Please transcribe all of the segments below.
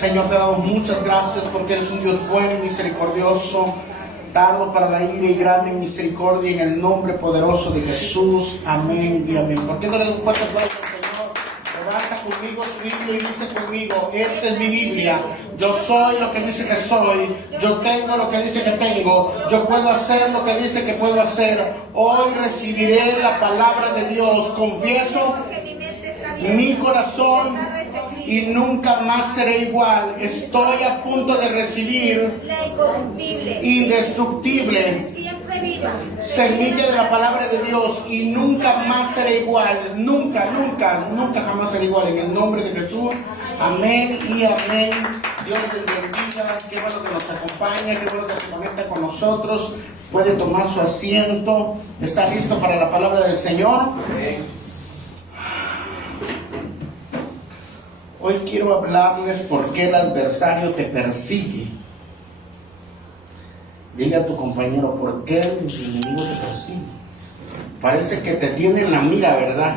Señor, te damos muchas gracias porque eres un Dios bueno y misericordioso, tardo para la ira y grande en misericordia, en el nombre poderoso de Jesús. Amén y amén. ¿Por qué no le doy un fuerte aplauso al Señor? Levanta conmigo su Biblia y dice conmigo: esta es mi Biblia. Yo soy lo que dice que soy. Yo tengo lo que dice que tengo. Yo puedo hacer lo que dice que puedo hacer. Hoy recibiré la palabra de Dios. Confieso mi corazón y nunca más seré igual. Estoy a punto de recibir la incorruptible, indestructible, siempre viva semilla de la palabra de Dios, y nunca más seré igual. Nunca jamás seré igual. En el nombre de Jesús. Amén y amén. Dios les bendiga. Qué bueno que nos acompaña, qué bueno que se conecta con nosotros. Puede tomar su asiento. ¿Está listo para la palabra del Señor? Hoy quiero hablarles por qué el adversario te persigue. Dile a tu compañero: ¿por qué el enemigo te persigue? Parece que te tiene en la mira, ¿verdad?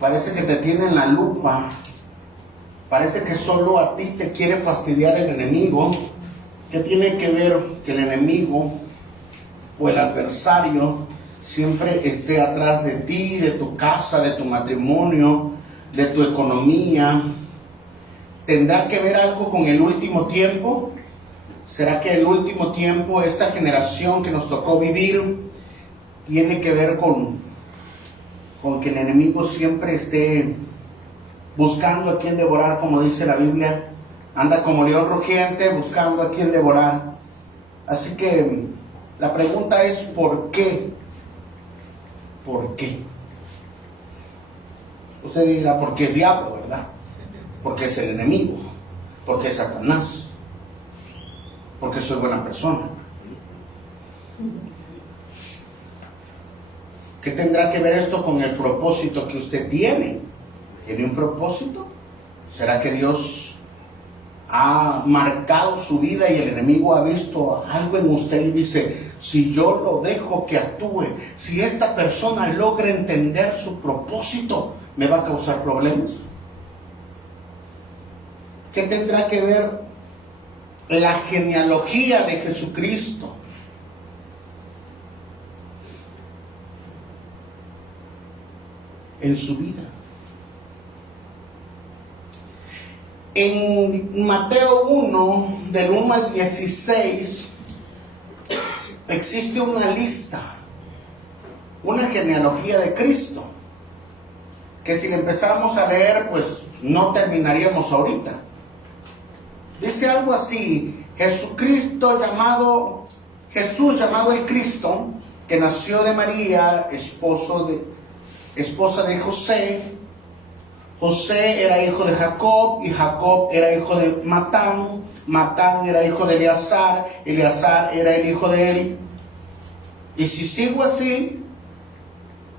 Parece que te tiene en la lupa. Parece que solo a ti te quiere fastidiar el enemigo. ¿Qué tiene que ver que el enemigo o el adversario siempre esté atrás de ti, de tu casa, de tu matrimonio, de tu economía? ¿Tendrá que ver algo con el último tiempo? ¿Será que el último tiempo, esta generación que nos tocó vivir, tiene que ver con que el enemigo siempre esté buscando a quien devorar, como dice la Biblia? Anda como león rugiente buscando a quien devorar. Así que la pregunta es: ¿por qué? ¿Por qué? Usted dirá: porque es diablo, ¿verdad? Porque es el enemigo, porque es Satanás, porque soy buena persona. ¿Qué tendrá que ver esto con el propósito que usted tiene? ¿Tiene un propósito? ¿Será que Dios ha marcado su vida y el enemigo ha visto algo en usted y dice: si yo lo dejo que actúe, si esta persona logra entender su propósito, me va a causar problemas? ¿Qué tendrá que ver la genealogía de Jesucristo? En su vida. En Mateo 1, del 1 al 16, existe una lista, una genealogía de Cristo, que si la empezáramos a leer, pues no terminaríamos ahorita. Dice algo así: Jesús llamado el Cristo, que nació de María, esposa de José. José era hijo de Jacob, y Jacob era hijo de Matán. Matán era hijo de Eleazar. Eleazar era el hijo de él. Y si sigo así,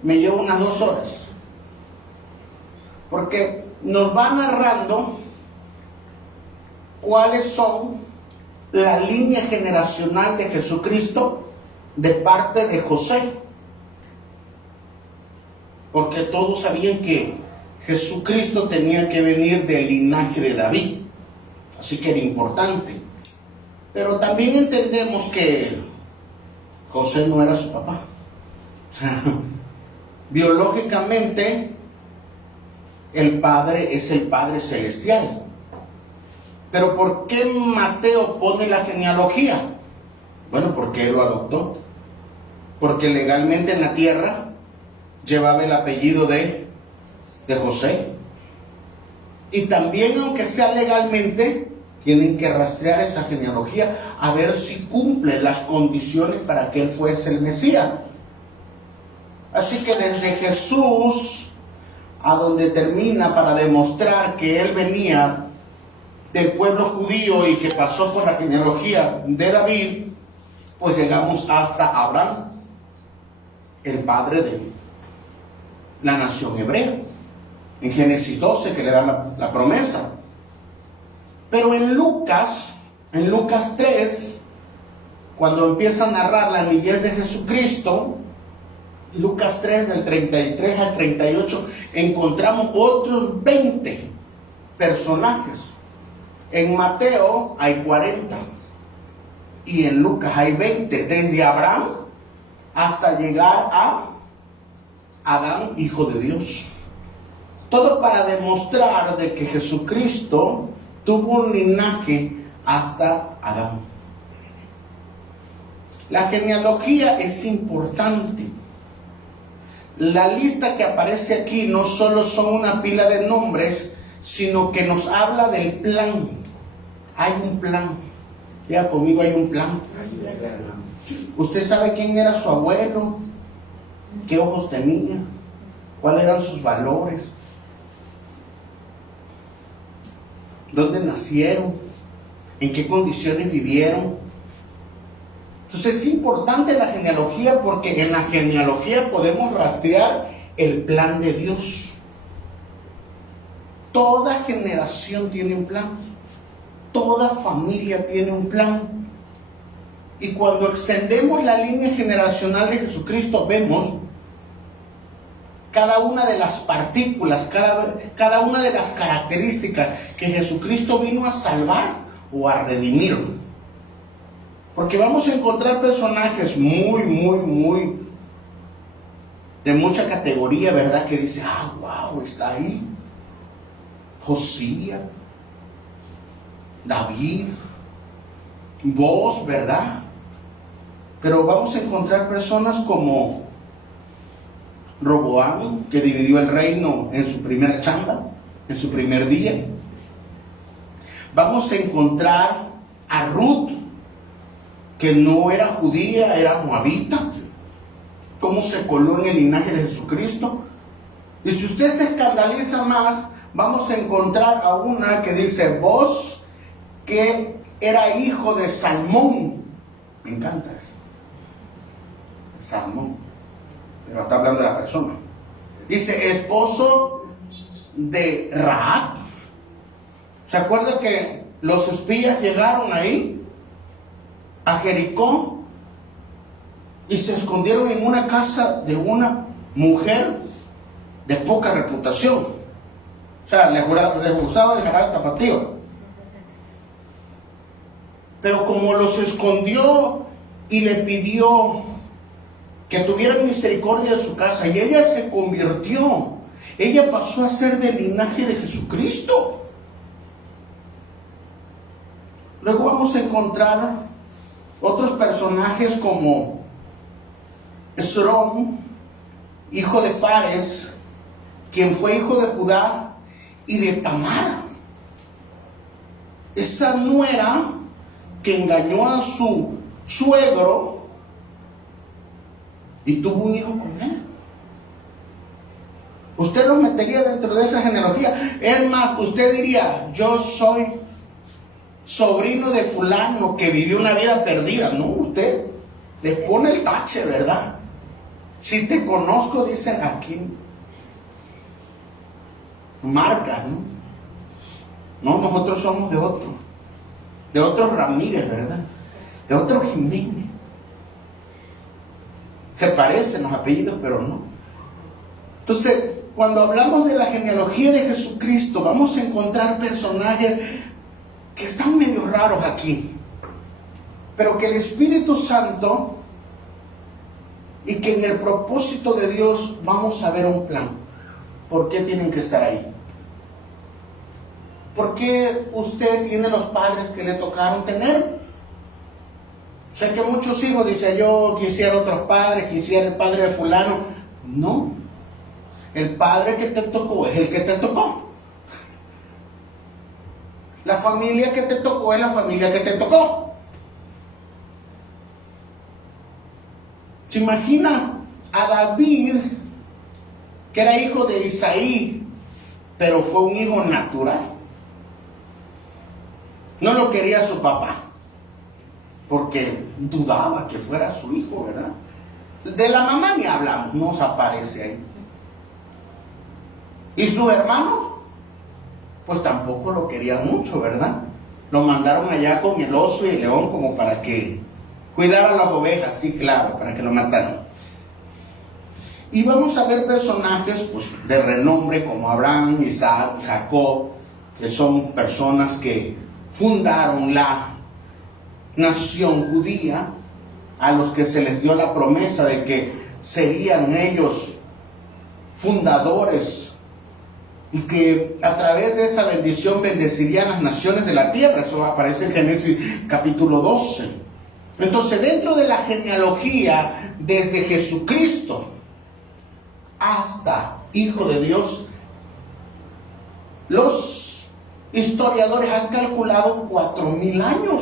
me llevo unas 2 horas. Porque nos va narrando cuáles son la línea generacional de Jesucristo de parte de José. Porque todos sabían que Jesucristo tenía que venir del linaje de David, así que era importante. Pero también entendemos que José no era su papá. Biológicamente, el Padre es el Padre Celestial. Pero ¿por qué Mateo pone la genealogía? Bueno, porque él lo adoptó. Porque legalmente en la tierra llevaba el apellido de José. Y también, aunque sea legalmente, tienen que rastrear esa genealogía a ver si cumple las condiciones para que él fuese el Mesías. Así que desde Jesús a donde termina, para demostrar que él venía del pueblo judío y que pasó por la genealogía de David, pues llegamos hasta Abraham, el padre de la nación hebrea, en Génesis 12, que le da la promesa. Pero en Lucas 3, cuando empieza a narrar la niñez de Jesucristo, Lucas 3, del 33 al 38, encontramos otros 20 personajes En Mateo hay 40 y en Lucas hay 20, desde Abraham hasta llegar a Adán, hijo de Dios. Todo para demostrar de que Jesucristo tuvo un linaje hasta Adán. La genealogía es importante. La lista que aparece aquí no solo son una pila de nombres, sino que nos habla del plan. Hay un plan. Diga conmigo, hay un plan. ¿Usted sabe quién era su abuelo? ¿Qué ojos tenía? ¿Cuáles eran sus valores? ¿Dónde nacieron? ¿En qué condiciones vivieron? Entonces es importante la genealogía porque en la genealogía podemos rastrear el plan de Dios. Toda generación tiene un plan. Toda familia tiene un plan. Y cuando extendemos la línea generacional de Jesucristo, vemos cada una de las partículas, cada una de las características que Jesucristo vino a salvar o a redimir. Porque vamos a encontrar personajes muy de mucha categoría, ¿verdad? Que dice, wow, está ahí. Josías, David, vos, ¿verdad? Pero vamos a encontrar personas como Roboam, que dividió el reino en su primera chamba, en su primer día. Vamos a encontrar a Ruth, que no era judía, era moabita, cómo se coló en el linaje de Jesucristo. Y si usted se escandaliza más, vamos a encontrar a una que dice, vos, que era hijo de Salmón. Me encanta eso. Salmón. Pero está hablando de la persona. Dice, esposo de Rahab. ¿Se acuerda que los espías llegaron ahí a Jericó y se escondieron en una casa de una mujer de poca reputación? O sea, les gustaba de jarabe tapatío. Pero como los escondió y le pidió que tuvieran misericordia de su casa, y ella se convirtió, ella pasó a ser del linaje de Jesucristo. Luego vamos a encontrar otros personajes como Esrom, hijo de Fares, quien fue hijo de Judá y de Tamar, esa nuera que engañó a su suegro y tuvo un hijo con él. Usted los metería dentro de esa genealogía. Es más, usted diría, yo soy sobrino de fulano que vivió una vida perdida. No, usted le pone el tache, ¿verdad? Si te conozco, dicen aquí, marca, ¿no? No, nosotros somos de otro Ramírez, ¿verdad? De otro Jiménez. Se parecen los apellidos, pero no. Entonces, cuando hablamos de la genealogía de Jesucristo, vamos a encontrar personajes que están medio raros aquí, pero que el Espíritu Santo y que en el propósito de Dios vamos a ver un plan. ¿Por qué tienen que estar ahí? ¿Por qué usted tiene los padres que le tocaron tener? Sé que muchos hijos dicen, yo quisiera otros padres, quisiera el padre de fulano. No, el padre que te tocó es el que te tocó. La familia que te tocó es la familia que te tocó. ¿Se imagina a David, que era hijo de Isaí, pero fue un hijo natural? No lo quería su papá, porque dudaba que fuera su hijo, ¿verdad? De la mamá ni hablamos, no se aparece ahí. Y sus hermanos, pues tampoco lo querían mucho, ¿verdad? Lo mandaron allá con el oso y el león como para que cuidaran las ovejas, sí, claro, para que lo mataran. Y vamos a ver personajes pues, de renombre como Abraham, Isaac, Jacob, que son personas que fundaron la nación judía, a los que se les dio la promesa de que serían ellos fundadores y que a través de esa bendición bendecirían las naciones de la tierra. Eso aparece en Génesis capítulo 12. Entonces, dentro de la genealogía, desde Jesucristo hasta Hijo de Dios, los historiadores han calculado 4000 años.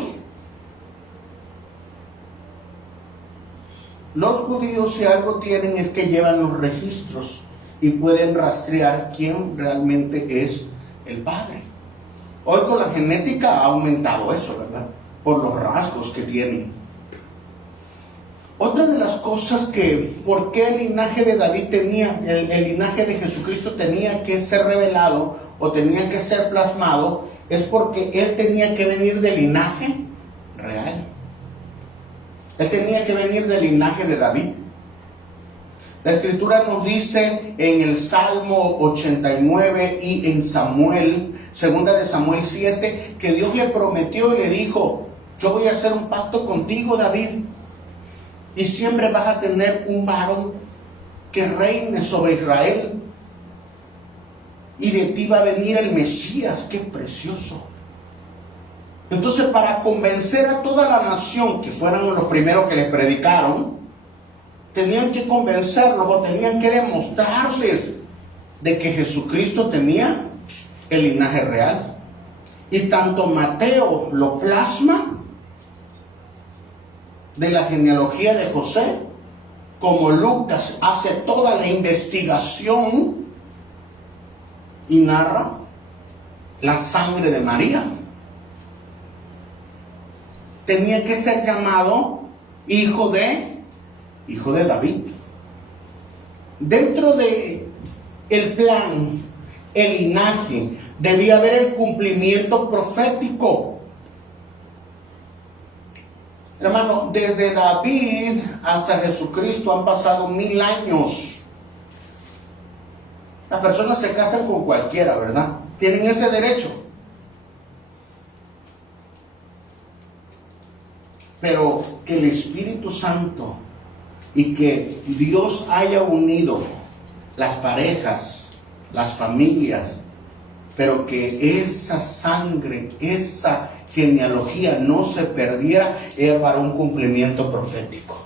Los judíos, si algo tienen, es que llevan los registros y pueden rastrear quién realmente es el Padre. Hoy con la genética ha aumentado eso, ¿verdad? Por los rasgos que tienen. Otra de las cosas que, ¿por qué el linaje de David tenía, el linaje de Jesucristo tenía que ser revelado o tenía que ser plasmado? Es porque él tenía que venir del linaje real. Él tenía que venir del linaje de David. La Escritura nos dice en el Salmo 89 y en Samuel, segunda de Samuel 7, que Dios le prometió y le dijo: yo voy a hacer un pacto contigo, David, y siempre vas a tener un varón que reine sobre Israel, y de ti va a venir el Mesías. ¡Qué precioso! Entonces, para convencer a toda la nación, que fueron los primeros que les predicaron, tenían que convencerlos o tenían que demostrarles de que Jesucristo tenía el linaje real. Y tanto Mateo lo plasma de la genealogía de José, como Lucas hace toda la investigación y narra la sangre de María. Tenía que ser llamado hijo de David. Dentro de el plan, el linaje, debía haber el cumplimiento profético. Hermano, desde David hasta Jesucristo han pasado 1000 años. Las personas se casan con cualquiera, ¿verdad? Tienen ese derecho. Pero que el Espíritu Santo y que Dios haya unido las parejas, las familias, pero que esa sangre, esa genealogía no se perdiera, era para un cumplimiento profético.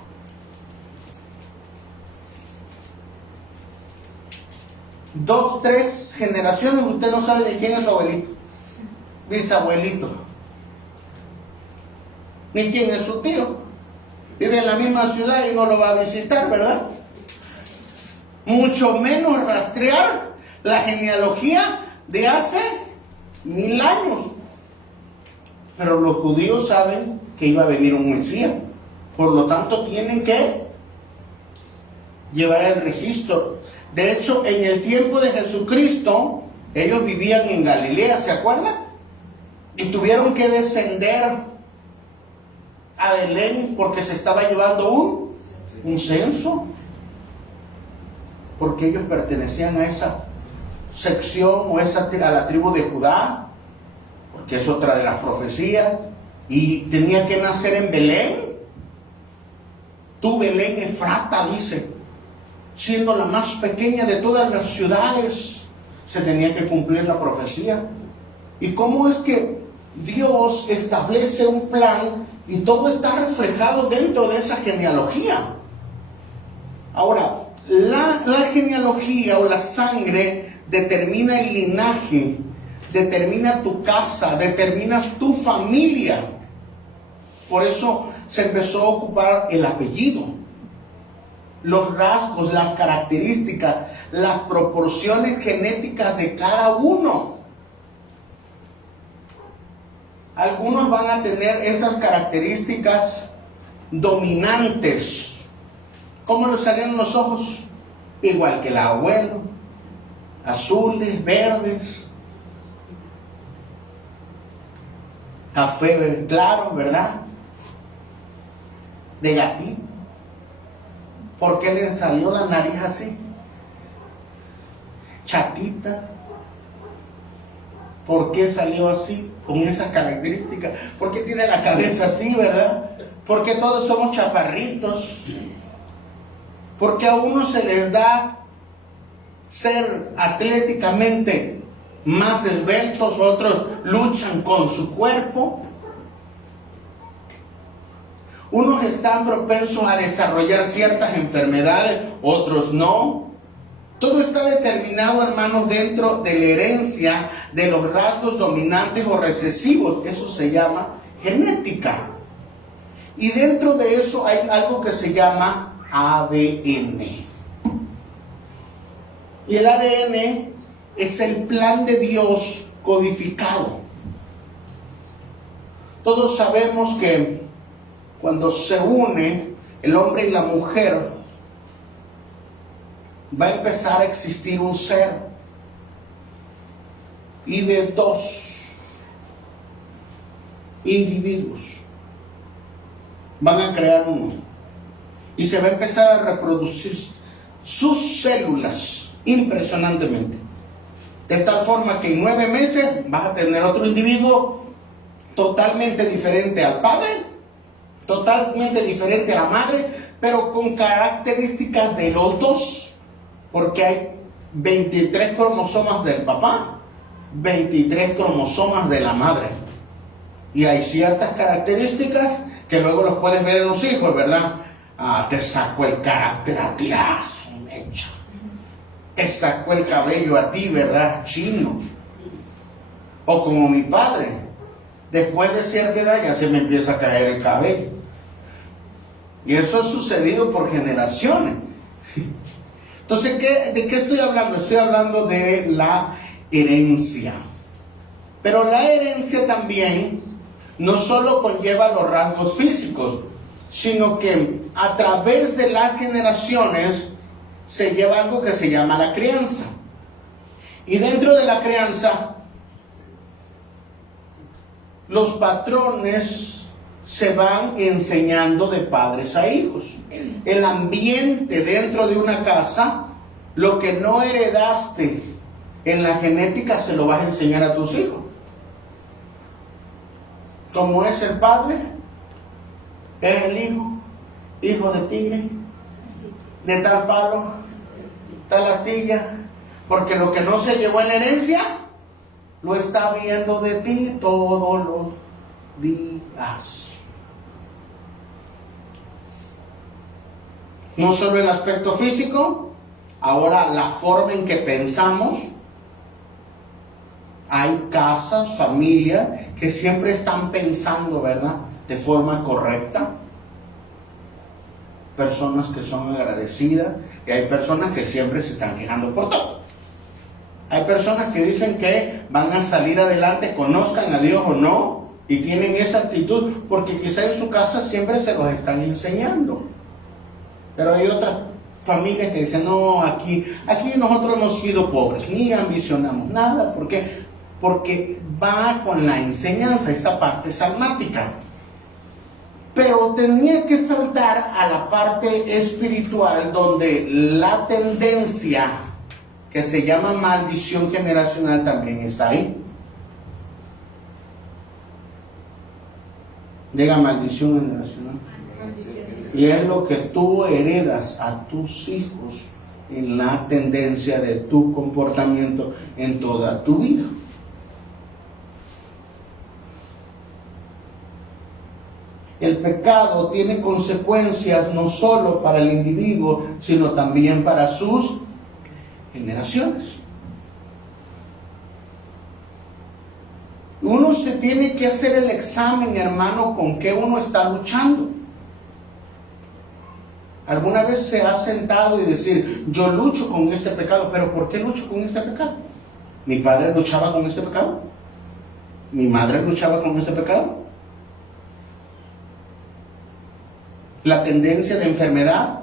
Dos, tres generaciones, usted no sabe de quién es su abuelito, bisabuelito, ni quién es su tío. Vive en la misma ciudad y no lo va a visitar, ¿verdad? Mucho menos rastrear la genealogía de hace 1000 años. Pero los judíos saben que iba a venir un Mesías. Por lo tanto, tienen que llevar el registro. De hecho, en el tiempo de Jesucristo, ellos vivían en Galilea, ¿se acuerdan? Y tuvieron que descender a Belén porque se estaba llevando un censo. Porque ellos pertenecían a esa sección o a la tribu de Judá, porque es otra de las profecías, y tenía que nacer en Belén. Tú, Belén Efrata, dice, siendo la más pequeña de todas las ciudades, se tenía que cumplir la profecía. ¿Y cómo es que Dios establece un plan y todo está reflejado dentro de esa genealogía? Ahora, la genealogía o la sangre determina el linaje, determina tu casa, determina tu familia. Por eso se empezó a ocupar el apellido, los rasgos, las características, las proporciones genéticas de cada uno. Algunos van a tener esas características dominantes. ¿Cómo les salieron los ojos? Igual que el abuelo, azules, verdes, café claro, ¿verdad? De gatito. ¿Por qué le salió la nariz así? Chatita. ¿Por qué salió así, con esas características? ¿Por qué tiene la cabeza así, verdad? ¿Por qué todos somos chaparritos? ¿Por qué a unos se les da ser atléticamente más esbeltos, otros luchan con su cuerpo? Unos están propensos a desarrollar ciertas enfermedades, otros no. Todo está determinado, hermanos, dentro de la herencia de los rasgos dominantes o recesivos. Eso se llama genética. Y dentro de eso hay algo que se llama ADN. Y el ADN es el plan de Dios codificado. Todos sabemos que cuando se une el hombre y la mujer, va a empezar a existir un ser. Y de dos individuos van a crear uno. Y se va a empezar a reproducir sus células impresionantemente. De tal forma que en 9 meses vas a tener otro individuo totalmente diferente al padre, totalmente diferente a la madre, pero con características de los dos, porque hay 23 cromosomas del papá, 23 cromosomas de la madre. Y hay ciertas características que luego los puedes ver en los hijos, ¿verdad? Te sacó el carácter a ti, su mecha. Te sacó el cabello a ti, ¿verdad? Chino. O como mi padre, después de cierta edad ya se me empieza a caer el cabello. Y eso ha sucedido por generaciones. Entonces, ¿de qué estoy hablando? Estoy hablando de la herencia. Pero la herencia también no solo conlleva los rasgos físicos, sino que a través de las generaciones se lleva algo que se llama la crianza. Y dentro de la crianza, los patrones se van enseñando de padres a hijos. El ambiente dentro de una casa, lo que no heredaste en la genética, se lo vas a enseñar a tus hijos. Como es el padre, es el hijo, hijo de tigre, de tal palo, tal astilla, porque lo que no se llevó en herencia, lo está viendo de ti todos los días. No solo el aspecto físico, ahora la forma en que pensamos. Hay casas, familias, que siempre están pensando, ¿verdad?, de forma correcta. Personas que son agradecidas, y hay personas que siempre se están quejando por todo. Hay personas que dicen que van a salir adelante, conozcan a Dios o no, y tienen esa actitud, porque quizá en su casa siempre se los están enseñando. Pero hay otras familias que dicen, no, aquí nosotros hemos sido pobres, ni ambicionamos nada. ¿Por qué? Porque va con la enseñanza, esa parte salmática. Pero tenía que saltar a la parte espiritual, donde la tendencia que se llama maldición generacional también está ahí. Diga maldición generacional. Y es lo que tú heredas a tus hijos en la tendencia de tu comportamiento en toda tu vida. El pecado tiene consecuencias no solo para el individuo, sino también para sus generaciones. Uno se tiene que hacer el examen, hermano, con qué uno está luchando. ¿Alguna vez se ha sentado y decir, yo lucho con este pecado, pero ¿por qué lucho con este pecado? ¿Mi padre luchaba con este pecado? ¿Mi madre luchaba con este pecado? La tendencia de enfermedad,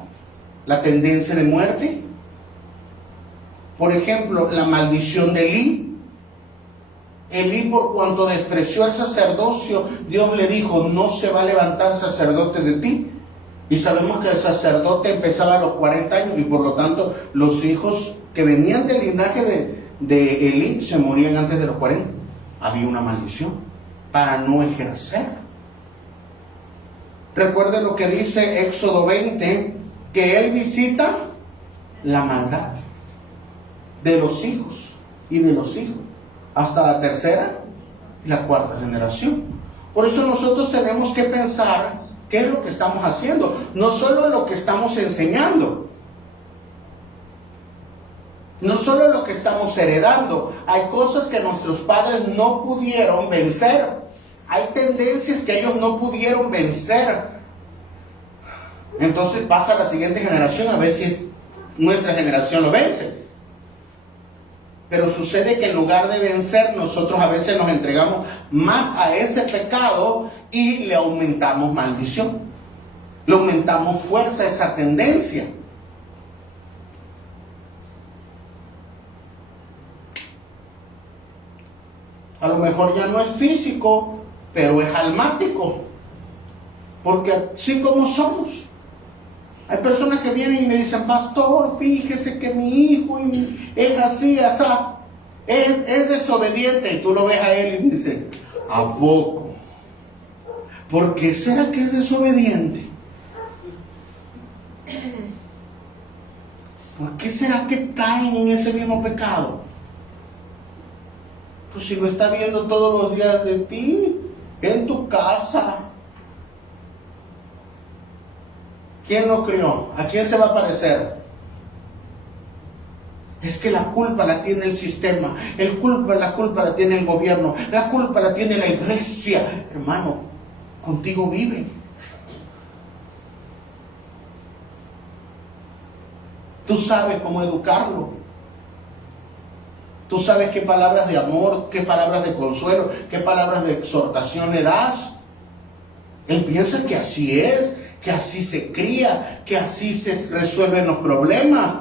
la tendencia de muerte. Por ejemplo, la maldición de Elí. Elí, por cuanto despreció el sacerdocio, Dios le dijo, no se va a levantar sacerdote de ti. Y sabemos que el sacerdote empezaba a los 40 años y por lo tanto los hijos que venían del linaje de Elí se morían antes de los 40. había una maldición para no ejercer. Recuerde lo que dice Éxodo 20, que Él visita la maldad de los hijos y de los hijos, hasta la tercera y la cuarta generación. Por eso nosotros tenemos que pensar qué es lo que estamos haciendo, no solo lo que estamos enseñando, no solo lo que estamos heredando. Hay cosas que nuestros padres no pudieron vencer. Hay tendencias que ellos no pudieron vencer. Entonces pasa a la siguiente generación a ver si nuestra generación lo vence. Pero sucede que en lugar de vencer, nosotros a veces nos entregamos más a ese pecado y le aumentamos maldición. Le aumentamos fuerza a esa tendencia. A lo mejor ya no es físico, pero es almático. Porque así como somos. Hay personas que vienen y me dicen, pastor, fíjese que mi hijo es así, así. Es desobediente. Y tú lo ves a él y dices, ¿a poco? ¿Por qué será que es desobediente? ¿Por qué será que caen en ese mismo pecado? Pues si lo está viendo todos los días de ti, en tu casa. ¿Quién lo crió? ¿A quién se va a parecer? Es que la culpa la tiene el sistema, la culpa la tiene el gobierno, la culpa la tiene la iglesia. Hermano, contigo vive. Tú sabes cómo educarlo. Tú sabes qué palabras de amor, qué palabras de consuelo, qué palabras de exhortación le das. Él piensa que así es, que así se cría, que así se resuelven los problemas.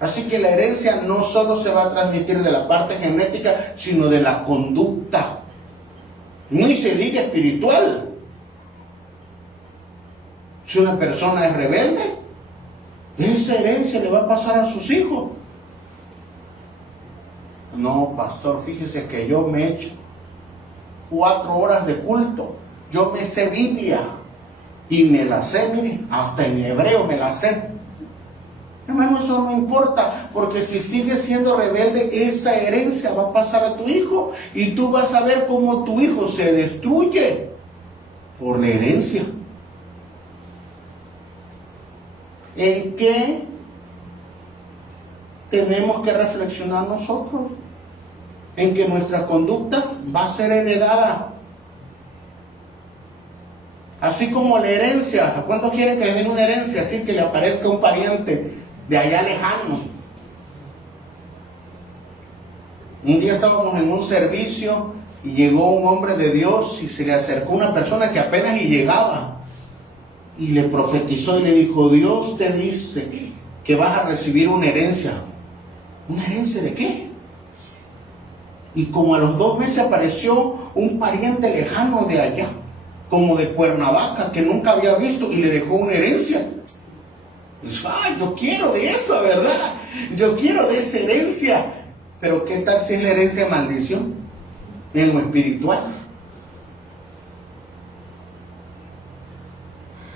Así que la herencia no solo se va a transmitir de la parte genética, sino de la conducta. Ni se diga espiritual. Si una persona es rebelde, esa herencia le va a pasar a sus hijos. No, pastor, fíjese que yo me he hecho 4 horas de culto. Yo me sé Biblia. Y me la sé, mire, hasta en hebreo me la sé. Hermano, eso no importa, porque si sigues siendo rebelde, esa herencia va a pasar a tu hijo. Y tú vas a ver cómo tu hijo se destruye por la herencia. ¿En qué tenemos que reflexionar nosotros? En que nuestra conducta va a ser heredada. Así como la herencia. ¿A cuántos quieren que le den una herencia así que le aparezca un pariente de allá lejano? Un día estábamos en un servicio y llegó un hombre de Dios y se le acercó una persona que apenas y llegaba y le profetizó y le dijo, Dios te dice que vas a recibir una herencia. ¿Una herencia de qué? Y como a los 2 meses apareció un pariente lejano de allá, como de Cuernavaca, que nunca había visto, y le dejó una herencia. Y dijo, ay, yo quiero de eso, ¿verdad? Yo quiero de esa herencia. Pero ¿qué tal si es la herencia de maldición? En lo espiritual.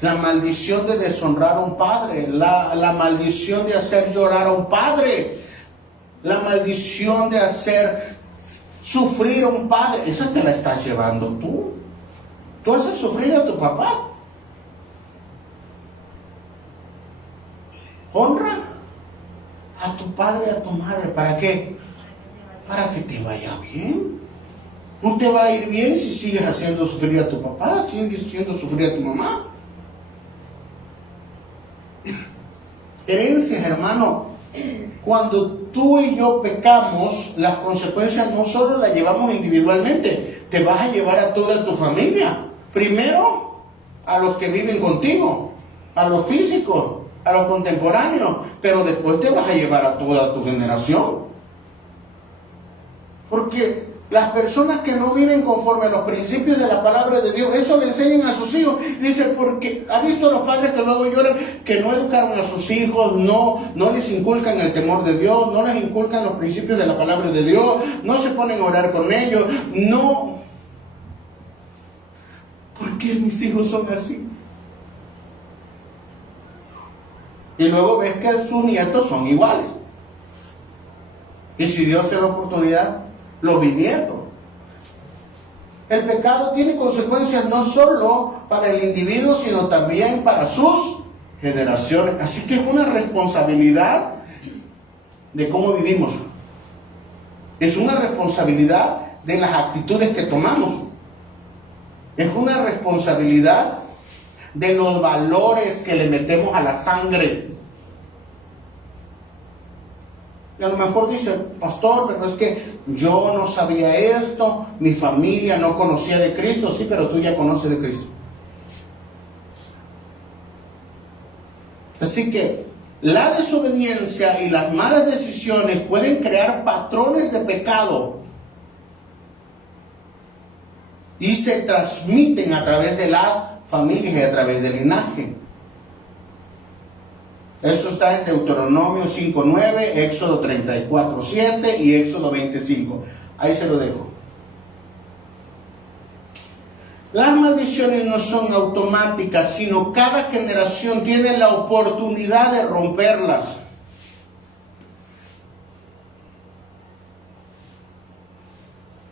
La maldición de deshonrar a un padre, la maldición de hacer llorar a un padre, la maldición de hacer sufrir a un padre, esa te la estás llevando tú. Tú haces sufrir a tu papá. Honra a tu padre y a tu madre. ¿Para qué? Para que te vaya bien. No te va a ir bien si sigues haciendo sufrir a tu papá, sigues haciendo sufrir a tu mamá. Herencias, hermano. Cuando tú y yo pecamos, las consecuencias no solo las llevamos individualmente, te vas a llevar a toda tu familia. Primero, a los que viven contigo, a los físicos, a los contemporáneos, pero después te vas a llevar a toda tu generación. Porque Las personas que no viven conforme a los principios de la palabra de Dios, eso le enseñan a sus hijos. Dice, porque ha visto a los padres que luego lloran, que no educaron a sus hijos, no les inculcan el temor de Dios, no les inculcan los principios de la palabra de Dios, no se ponen a orar con ellos, no. ¿Por qué mis hijos son así? Y luego ves que sus nietos son iguales. Y si Dios te da la oportunidad, los bisnietos. El pecado tiene consecuencias no solo para el individuo, sino también para sus generaciones. Así que es una responsabilidad de cómo vivimos. Es una responsabilidad de las actitudes que tomamos. Es una responsabilidad de los valores que le metemos a la sangre. Y a lo mejor dice, pastor, pero es que yo no sabía esto, mi familia no conocía de Cristo. Sí, pero tú ya conoces de Cristo. Así que la desobediencia y las malas decisiones pueden crear patrones de pecado y se transmiten a través de la familia y a través del linaje. Eso está en Deuteronomio 5:9, Éxodo 34:7 y Éxodo 25. Ahí se lo dejo. Las maldiciones no son automáticas, sino cada generación tiene la oportunidad de romperlas.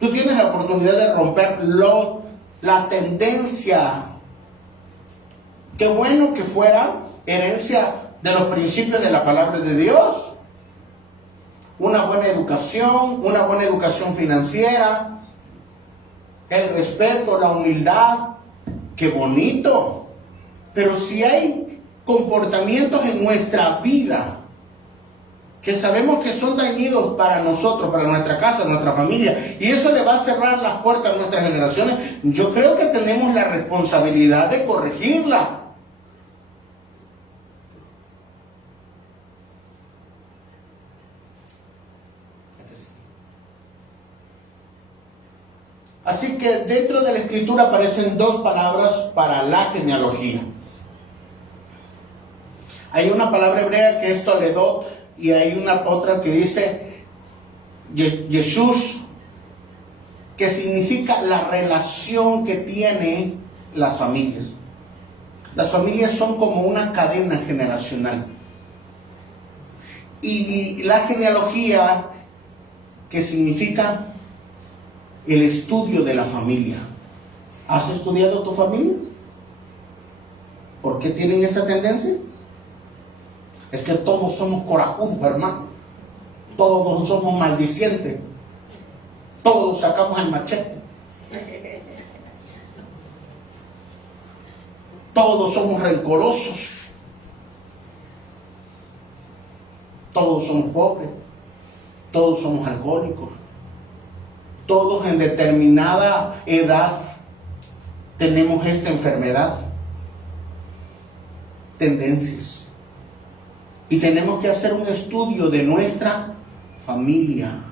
Tú tienes la oportunidad de romper la tendencia. Qué bueno que fuera herencia de los principios de la palabra de Dios. Una buena educación financiera, el respeto, la humildad. Qué bonito. Pero si hay comportamientos en nuestra vida que sabemos que son dañinos para nosotros, para nuestra casa, nuestra familia, y eso le va a cerrar las puertas a nuestras generaciones, yo creo que tenemos la responsabilidad de corregirla. Así que dentro de la escritura aparecen dos palabras para la genealogía. Hay una palabra hebrea que es toledot y hay una otra que dice Yeshush, que significa la relación que tienen las familias. Las familias son como una cadena generacional. Y la genealogía, que significa el estudio de la familia. ¿Has estudiado tu familia? ¿Por qué tienen esa tendencia? Es que todos somos corajudos, hermano. Todos somos maldicientes. Todos sacamos el machete. Todos somos rencorosos. Todos somos pobres. Todos somos alcohólicos. Todos en determinada edad tenemos esta enfermedad, tendencias. Y tenemos que hacer un estudio de nuestra familia.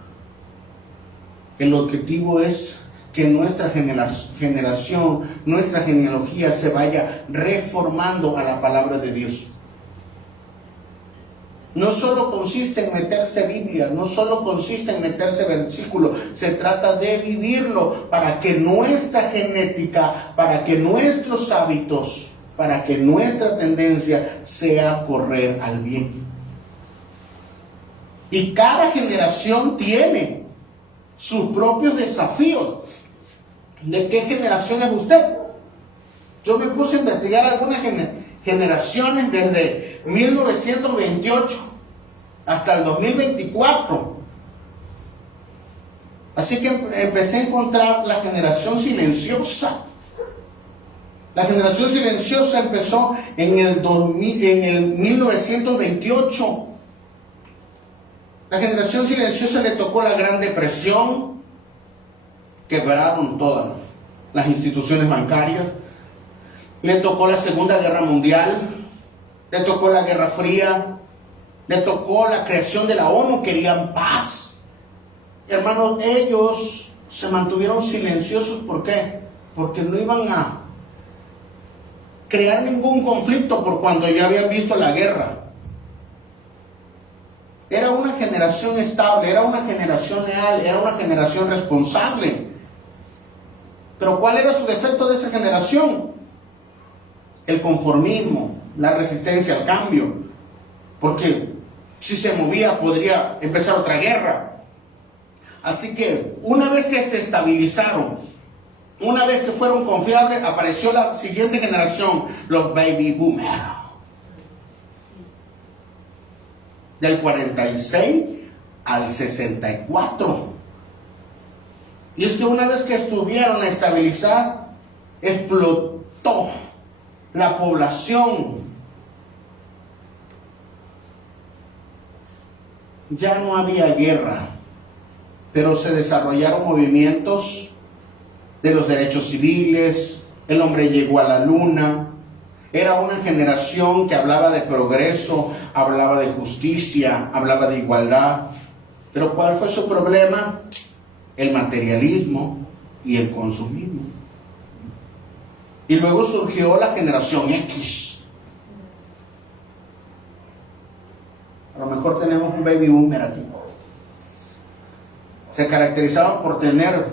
El objetivo es que nuestra generación, nuestra genealogía se vaya reformando a la palabra de Dios. No solo consiste en meterse Biblia, no solo consiste en meterse versículos, se trata de vivirlo para que nuestra genética, para que nuestros hábitos, para que nuestra tendencia sea correr al bien. Y cada generación tiene sus propios desafíos. ¿De qué generación es usted? Yo me puse a investigar algunas generaciones desde 1928 hasta el 2024. Así que empecé a encontrar la generación silenciosa. La generación silenciosa empezó en el 1928. La generación silenciosa le tocó la Gran Depresión, quebraron todas las instituciones bancarias. Le tocó la Segunda Guerra Mundial, le tocó la Guerra Fría, le tocó la creación de la ONU, querían paz. Hermanos, ellos se mantuvieron silenciosos. ¿Por qué? Porque no iban a crear ningún conflicto por cuando ya habían visto la guerra. Era una generación estable, era una generación leal, era una generación responsable. Pero ¿cuál era su defecto de esa generación? El conformismo, la resistencia al cambio. Porque si se movía podría empezar otra guerra. Así que una vez que se estabilizaron, una vez que fueron confiables, apareció la siguiente generación, los baby boomers. Del 46 al 64. Y es que una vez que estuvieron a estabilizar, explotó la población. Ya no había guerra, pero se desarrollaron movimientos de los derechos civiles, el hombre llegó a la luna. Era una generación que hablaba de progreso, hablaba de justicia, hablaba de igualdad. Pero ¿cuál fue su problema? El materialismo y el consumismo. Y luego surgió la generación X. A lo mejor tenemos un baby boomer aquí. Se caracterizaban por tener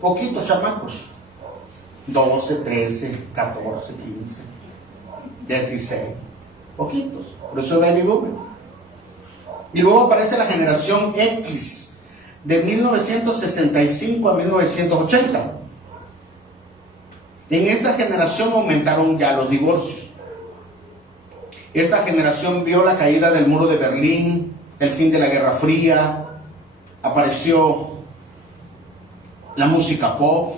poquitos chamacos. 12, 13, 14, 15, 16. Poquitos. Por eso es baby boomer. Y luego aparece la generación X, de 1965 a 1980. En esta generación aumentaron ya los divorcios. Esta generación vio la caída del muro de Berlín, el fin de la Guerra Fría, apareció la música pop,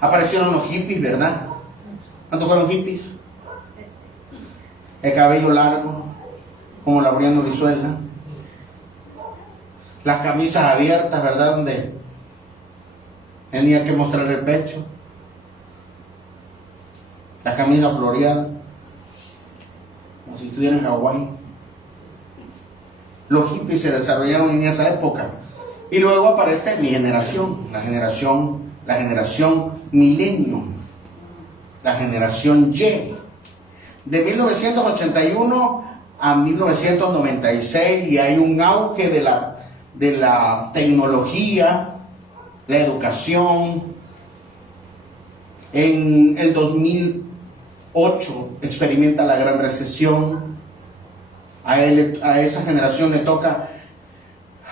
aparecieron los hippies, ¿verdad? ¿Cuántos fueron hippies? El cabello largo, como Laureano Brizuela, las camisas abiertas, ¿verdad? Donde tenía que mostrar el pecho, la camisa floreada, como si estuviera en Hawái. Los hippies se desarrollaron en esa época. Y luego aparece mi generación, la generación millennium, la generación Y, de 1981 a 1996, y hay un auge de la tecnología, la educación. En el 2008 experimenta la gran recesión. A esa generación le toca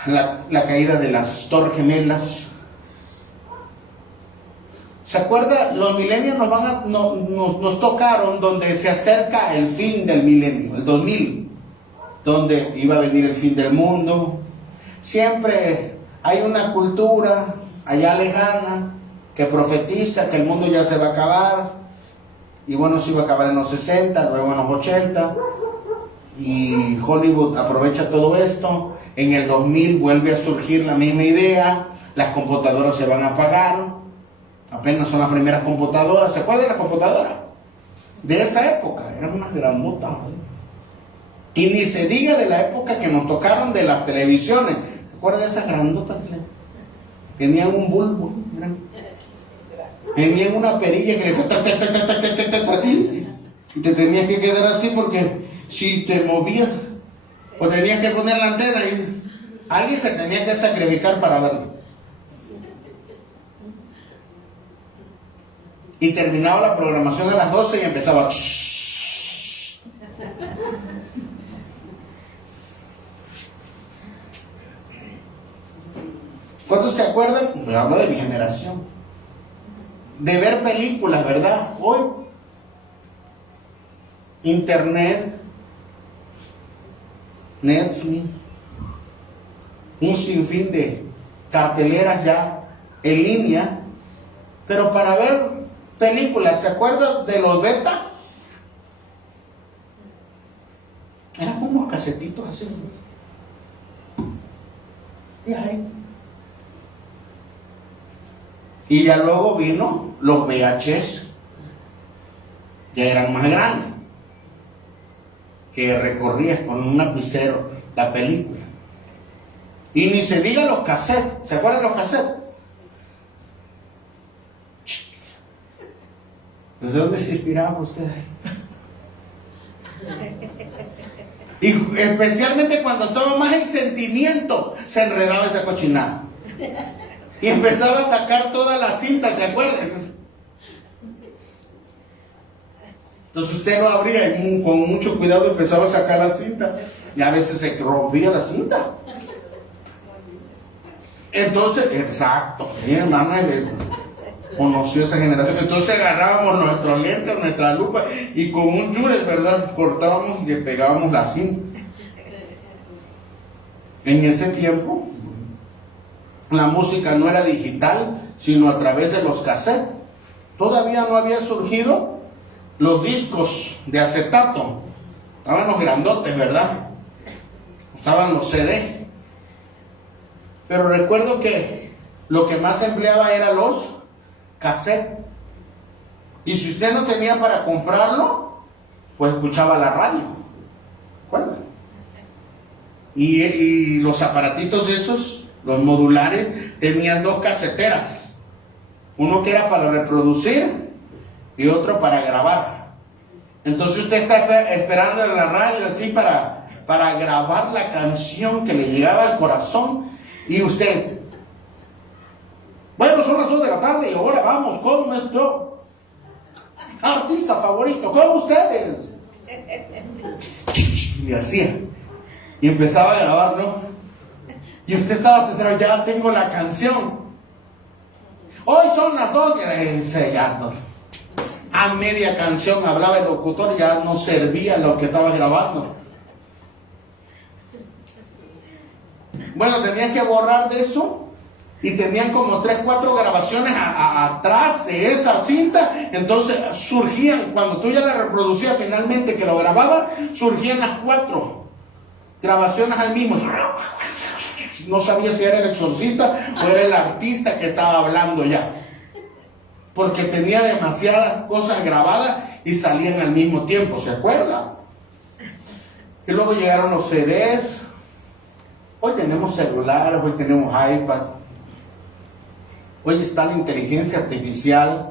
la caída de las Torres Gemelas. ¿Se acuerda? Los milenios nos tocaron donde se acerca el fin del milenio, el 2000, donde iba a venir el fin del mundo. Siempre hay una cultura allá lejana que profetiza que el mundo ya se va a acabar. Y bueno, se iba a acabar en los 60, luego en los 80. Y Hollywood aprovecha todo esto. En el 2000 vuelve a surgir la misma idea. Las computadoras se van a apagar. Apenas son las primeras computadoras. ¿Se acuerdan de las computadoras? De esa época. Eran unas grandotas. Y ni se diga de la época que nos tocaron de las televisiones. ¿Se acuerdan de esas grandotas? Tenían un bulbo. Tenían una perilla que les y te tenías que quedar así porque si te movías o tenías que poner la antena y alguien se tenía que sacrificar para verlo. Y terminaba la programación a las 12 y empezaba. ¿Cuántos se acuerdan? Me hablo de mi generación. De ver películas, ¿verdad? Hoy, internet, Netflix, un sinfín de carteleras ya en línea, pero para ver películas, ¿se acuerdan de los beta? Eran como casetitos así. Y ahí. Y ya luego vino los VHS, ya eran más grandes, que recorrías con un lapicero la película. Y ni se diga los cassettes, ¿se acuerdan de los cassettes? Pues, ¿de dónde se inspiraba usted? Y especialmente cuando estaba más en sentimiento, se enredaba esa cochinada. Y empezaba a sacar todas las cintas, ¿se acuerdan? Entonces usted lo abría y con mucho cuidado empezaba a sacar la cinta. Y a veces se rompía la cinta. Entonces, exacto, mi hermano conoció esa generación. Entonces agarrábamos nuestros lentes, nuestra lupa y con un yules, ¿verdad? Cortábamos y le pegábamos la cinta. En ese tiempo, la música no era digital, sino a través de los cassettes. Todavía no había surgido los discos de acetato. Estaban los grandotes, ¿verdad? Estaban los CD. Pero recuerdo que lo que más se empleaba eran los cassettes. Y si usted no tenía para comprarlo, pues escuchaba la radio. ¿Recuerda? Y los aparatitos esos, los modulares, tenían dos caseteras. Uno que era para reproducir y otro para grabar. Entonces usted está esperando en la radio así para grabar la canción que le llegaba al corazón. Y usted, bueno, son las 2 de la tarde y ahora vamos con nuestro artista favorito, con ustedes. Y hacía. Y empezaba a grabar, ¿no? Y usted estaba centrado, ya tengo la canción. Hoy son las 2, ya no. A media canción hablaba el locutor, ya no servía lo que estaba grabando. Bueno, tenían que borrar de eso y tenían como 3, 4 grabaciones atrás de esa cinta. Entonces surgían, cuando tú ya la reproducías finalmente que lo grababa, surgían las 4 grabaciones al mismo. No sabía si era el exorcista o era el artista que estaba hablando ya, porque tenía demasiadas cosas grabadas y salían al mismo tiempo, ¿se acuerda? Y luego llegaron los CDs. Hoy tenemos celulares, hoy tenemos iPad, hoy está la inteligencia artificial,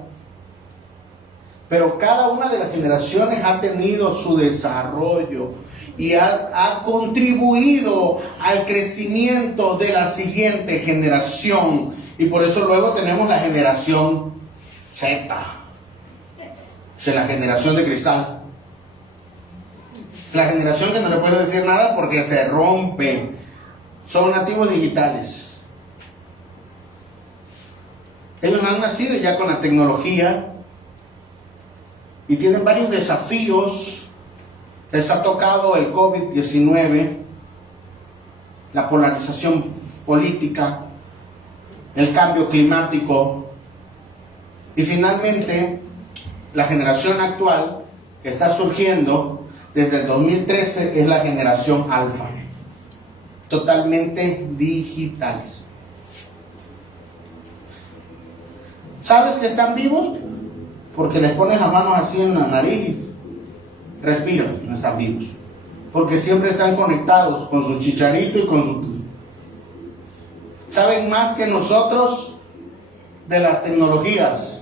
pero cada una de las generaciones ha tenido su desarrollo y ha contribuido al crecimiento de la siguiente generación, y por eso luego tenemos la generación Z, o sea, la generación de cristal, la generación que no le puedo decir nada porque se rompe. Son nativos digitales. Ellos han nacido ya con la tecnología y tienen varios desafíos. Les ha tocado el COVID-19, la polarización política, el cambio climático y finalmente la generación actual que está surgiendo desde el 2013 es la generación alfa. Totalmente digitales. ¿Sabes que están vivos? Porque les ponen las manos así en la nariz y respiran, no están vivos. Porque siempre están conectados con su chicharito y con su... Saben más que nosotros de las tecnologías.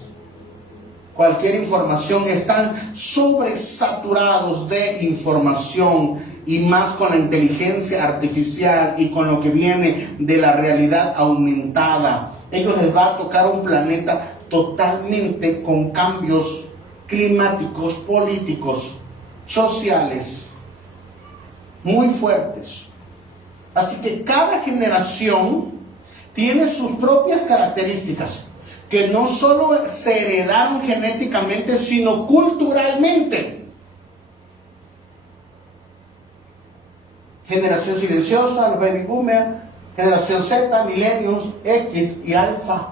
Cualquier información, están sobresaturados de información. Y más con la inteligencia artificial y con lo que viene de la realidad aumentada. Ellos les va a tocar un planeta totalmente con cambios climáticos, políticos, sociales, muy fuertes. Así que cada generación tiene sus propias características, que no solo se heredaron genéticamente, sino culturalmente. Generación silenciosa, los baby boomers, generación Z, millennials, X y alfa.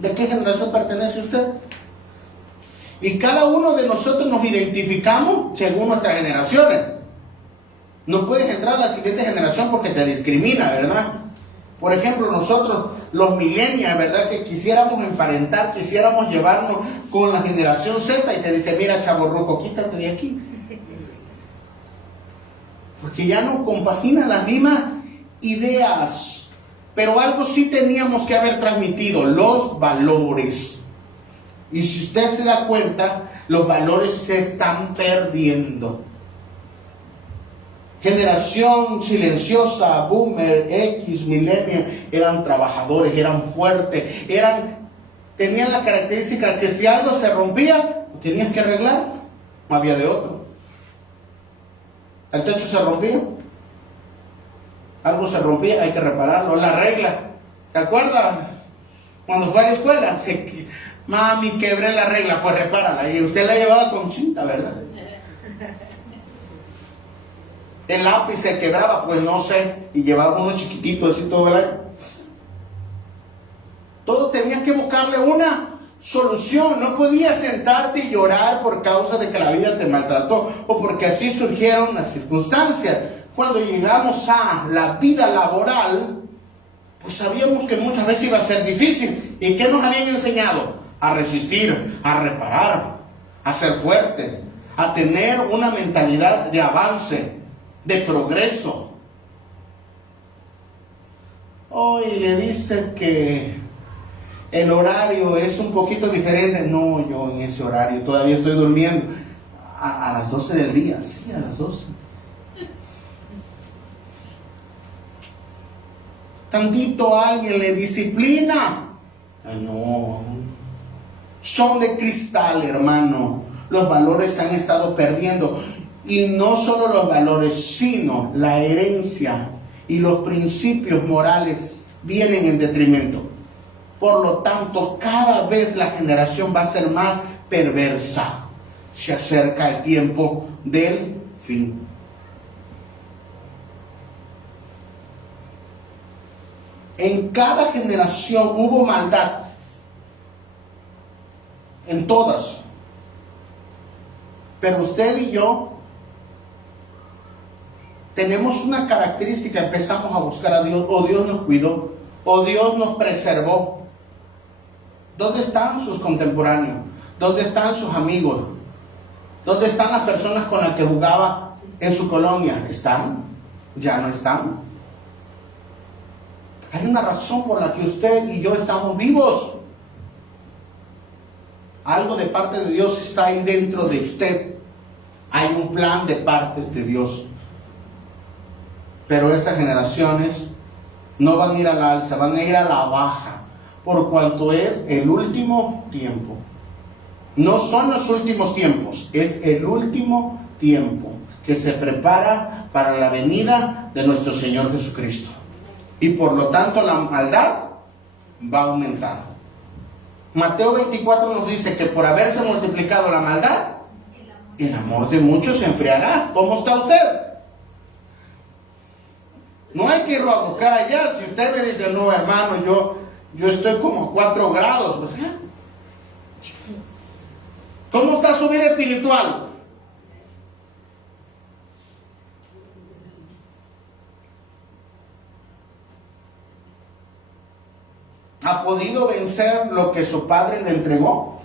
¿De qué generación pertenece usted? Y cada uno de nosotros nos identificamos según nuestras generaciones. No puedes entrar a la siguiente generación porque te discrimina, ¿verdad? Por ejemplo, nosotros, los millennials, ¿verdad? Que quisiéramos emparentar, quisiéramos llevarnos con la generación Z y te dice, mira, chavorruco, quítate de aquí. Porque ya no compaginan las mismas ideas. Pero algo sí teníamos que haber transmitido, los valores. Y si usted se da cuenta, los valores se están perdiendo. Generación silenciosa, boomer, X, millennial, eran trabajadores, eran fuertes, tenían la característica que si algo se rompía, lo tenías que arreglar, no había de otro. El techo se rompía, algo se rompía, hay que repararlo, la regla. ¿Se acuerdan? Cuando fue a la escuela, mami, quebré la regla, pues repárala. Y usted la llevaba con cinta, ¿verdad? El lápiz se quebraba, pues no sé, y llevaba uno chiquitito, así todo el año. Todo tenías que buscarle una solución. No podías sentarte y llorar por causa de que la vida te maltrató o porque así surgieron las circunstancias. Cuando llegamos a la vida laboral, pues sabíamos que muchas veces iba a ser difícil. ¿Y qué nos habían enseñado? A resistir, a reparar, a ser fuertes, a tener una mentalidad de avance, de progreso. Hoy le dicen que el horario es un poquito diferente. No, yo en ese horario todavía estoy durmiendo a las 12 del día. Sí, a las 12. Tantito alguien le disciplina. No, son de cristal, hermano. Los valores se han estado perdiendo. Y no solo los valores, sino la herencia y los principios morales vienen en detrimento. Por lo tanto, cada vez la generación va a ser más perversa. Se acerca el tiempo del fin. En cada generación hubo maldad. En todas. Pero usted y yo tenemos una característica, empezamos a buscar a Dios, o Dios nos cuidó, o Dios nos preservó. ¿Dónde están sus contemporáneos? ¿Dónde están sus amigos? ¿Dónde están las personas con las que jugaba en su colonia? ¿Están? ¿Ya no están? Hay una razón por la que usted y yo estamos vivos. Algo de parte de Dios está ahí dentro de usted. Hay un plan de parte de Dios. Pero estas generaciones no van a ir al alza, van a ir a la baja, por cuanto es el último tiempo. No son los últimos tiempos, es el último tiempo que se prepara para la venida de nuestro Señor Jesucristo. Y por lo tanto la maldad va a aumentar. Mateo 24 nos dice que por haberse multiplicado la maldad, el amor de muchos se enfriará. ¿Cómo está usted? No hay que irlo a buscar allá. Si usted me dice, no, hermano, yo estoy como a 4 grados. Pues, ¿cómo está su vida espiritual? ¿Ha podido vencer lo que su padre le entregó?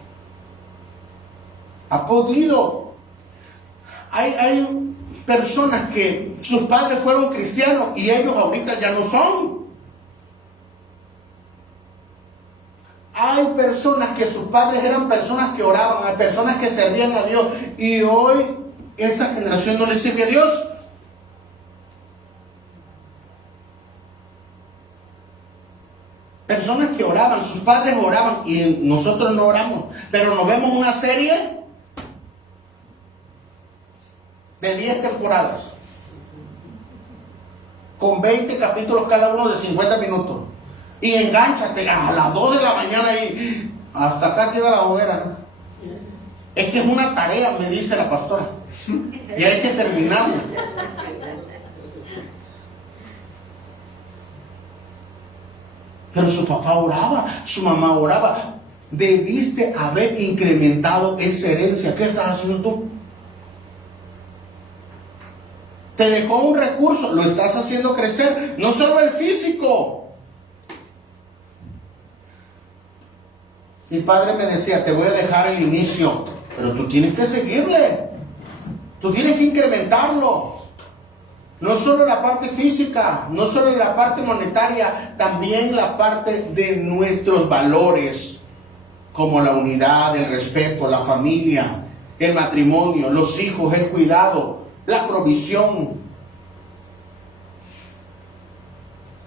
¿Ha podido? Hay personas que sus padres fueron cristianos y ellos ahorita ya no son. Hay personas que sus padres eran personas que oraban, hay personas que servían a Dios y hoy esa generación no le sirve a Dios. Personas que oraban, sus padres oraban y nosotros no oramos, pero nos vemos una serie de 10 temporadas, con 20 capítulos cada uno de 50 minutos. Y engánchate a las 2 de la mañana y hasta acá queda la hoguera, ¿no? Es que es una tarea, me dice la pastora, y hay que terminarla. Pero su papá oraba, su mamá oraba. Debiste haber incrementado esa herencia. ¿Qué estás haciendo tú? Te dejó un recurso, lo estás haciendo crecer, no solo el físico. Mi padre me decía, te voy a dejar el inicio, pero tú tienes que seguirle. Tú tienes que incrementarlo. No solo la parte física, no solo la parte monetaria, también la parte de nuestros valores. como la unidad, el respeto, la familia, el matrimonio, los hijos, el cuidado, la provisión.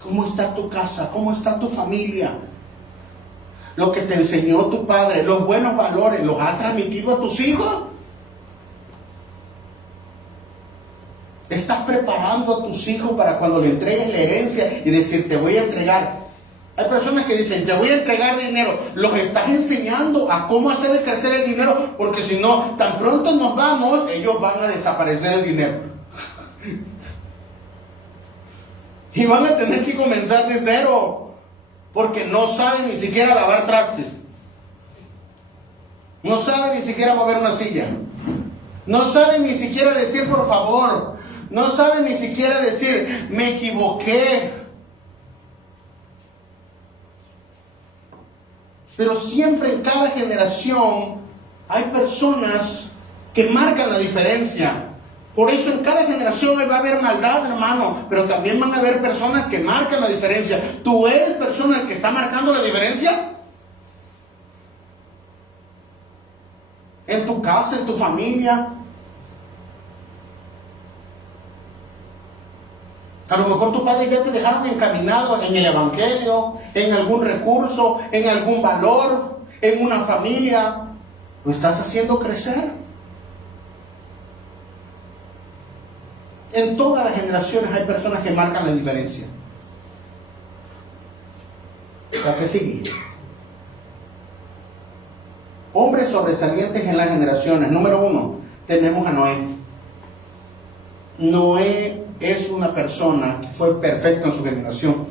¿Cómo está tu casa? ¿Cómo está tu familia? Lo que te enseñó tu padre, los buenos valores, ¿los has transmitido a tus hijos? ¿Estás preparando a tus hijos para cuando le entregues la herencia y decir, te voy a entregar? Hay personas que dicen, te voy a entregar dinero. Los estás enseñando a cómo hacer crecer el dinero, porque si no, tan pronto nos vamos, ellos van a desaparecer el dinero. Y van a tener que comenzar de cero, porque no saben ni siquiera lavar trastes. No saben ni siquiera mover una silla. No saben ni siquiera decir por favor. No saben ni siquiera decir, me equivoqué. Pero siempre en cada generación hay personas que marcan la diferencia. Por eso en cada generación va a haber maldad, hermano, pero también van a haber personas que marcan la diferencia. ¿Tú eres persona que está marcando la diferencia? En tu casa, en tu familia. A lo mejor tu padre ya te dejaron encaminado en el evangelio, en algún recurso, en algún valor, en una familia. ¿Lo estás haciendo crecer? En todas las generaciones hay personas que marcan la diferencia. ¿Para qué sigue? Hombres sobresalientes en las generaciones. Número 1, tenemos a Noé. Noé es una persona que fue perfecta en su generación.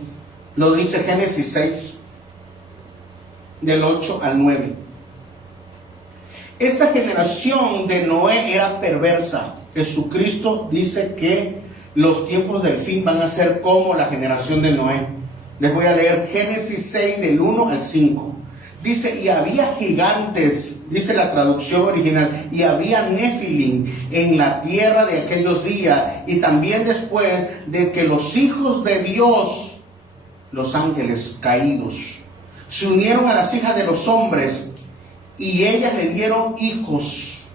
Lo dice Génesis 6, del 8 al 9. Esta generación de Noé era perversa. Jesucristo dice que los tiempos del fin van a ser como la generación de Noé. Les voy a leer Génesis 6, del 1 al 5. Dice, y había gigantes, dice la traducción original, y había Nefilim en la tierra de aquellos días, y también después de que los hijos de Dios, los ángeles caídos, se unieron a las hijas de los hombres, y ellas le dieron hijos.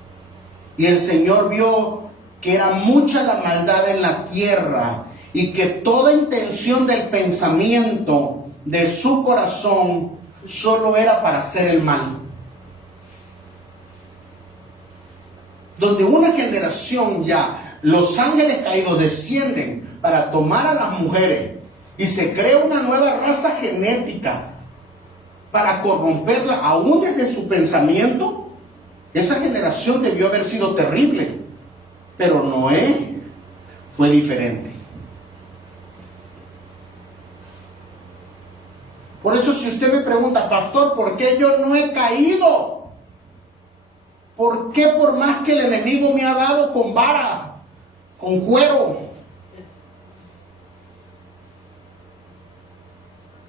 Y el Señor vio que era mucha la maldad en la tierra, y que toda intención del pensamiento de su corazón solo era para hacer el mal. Donde una generación ya, los ángeles caídos descienden para tomar a las mujeres y se crea una nueva raza genética para corromperla aún desde su pensamiento. Esa generación debió haber sido terrible, pero Noé fue diferente. Por eso si usted me pregunta, pastor, ¿por qué yo no he caído? ¿Por qué por más que el enemigo me ha dado con vara, con cuero?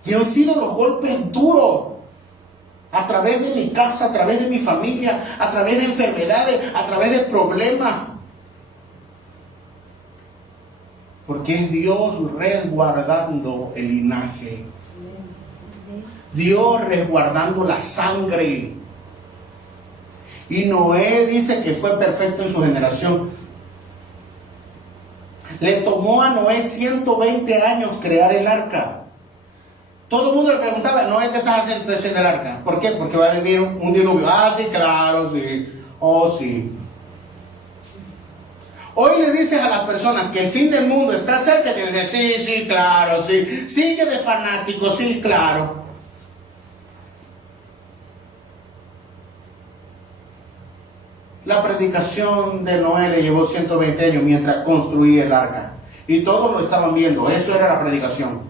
Y han sido los golpes duros a través de mi casa, a través de mi familia, a través de enfermedades, a través de problemas. Porque es Dios resguardando el linaje. Dios resguardando la sangre. Y Noé dice que fue perfecto en su generación. Le tomó a Noé 120 años crear el arca. Todo el mundo le preguntaba, Noé, ¿qué estás haciendo en el arca? ¿Por qué? Porque va a venir un diluvio. Ah, sí, claro, sí. Oh, sí. Hoy le dices a las personas que el fin del mundo está cerca y te dicen, sí, sí, claro, sí. Sigue de fanático, sí, claro. La predicación de Noé le llevó 120 años mientras construía el arca. Y todos lo estaban viendo. Eso era la predicación.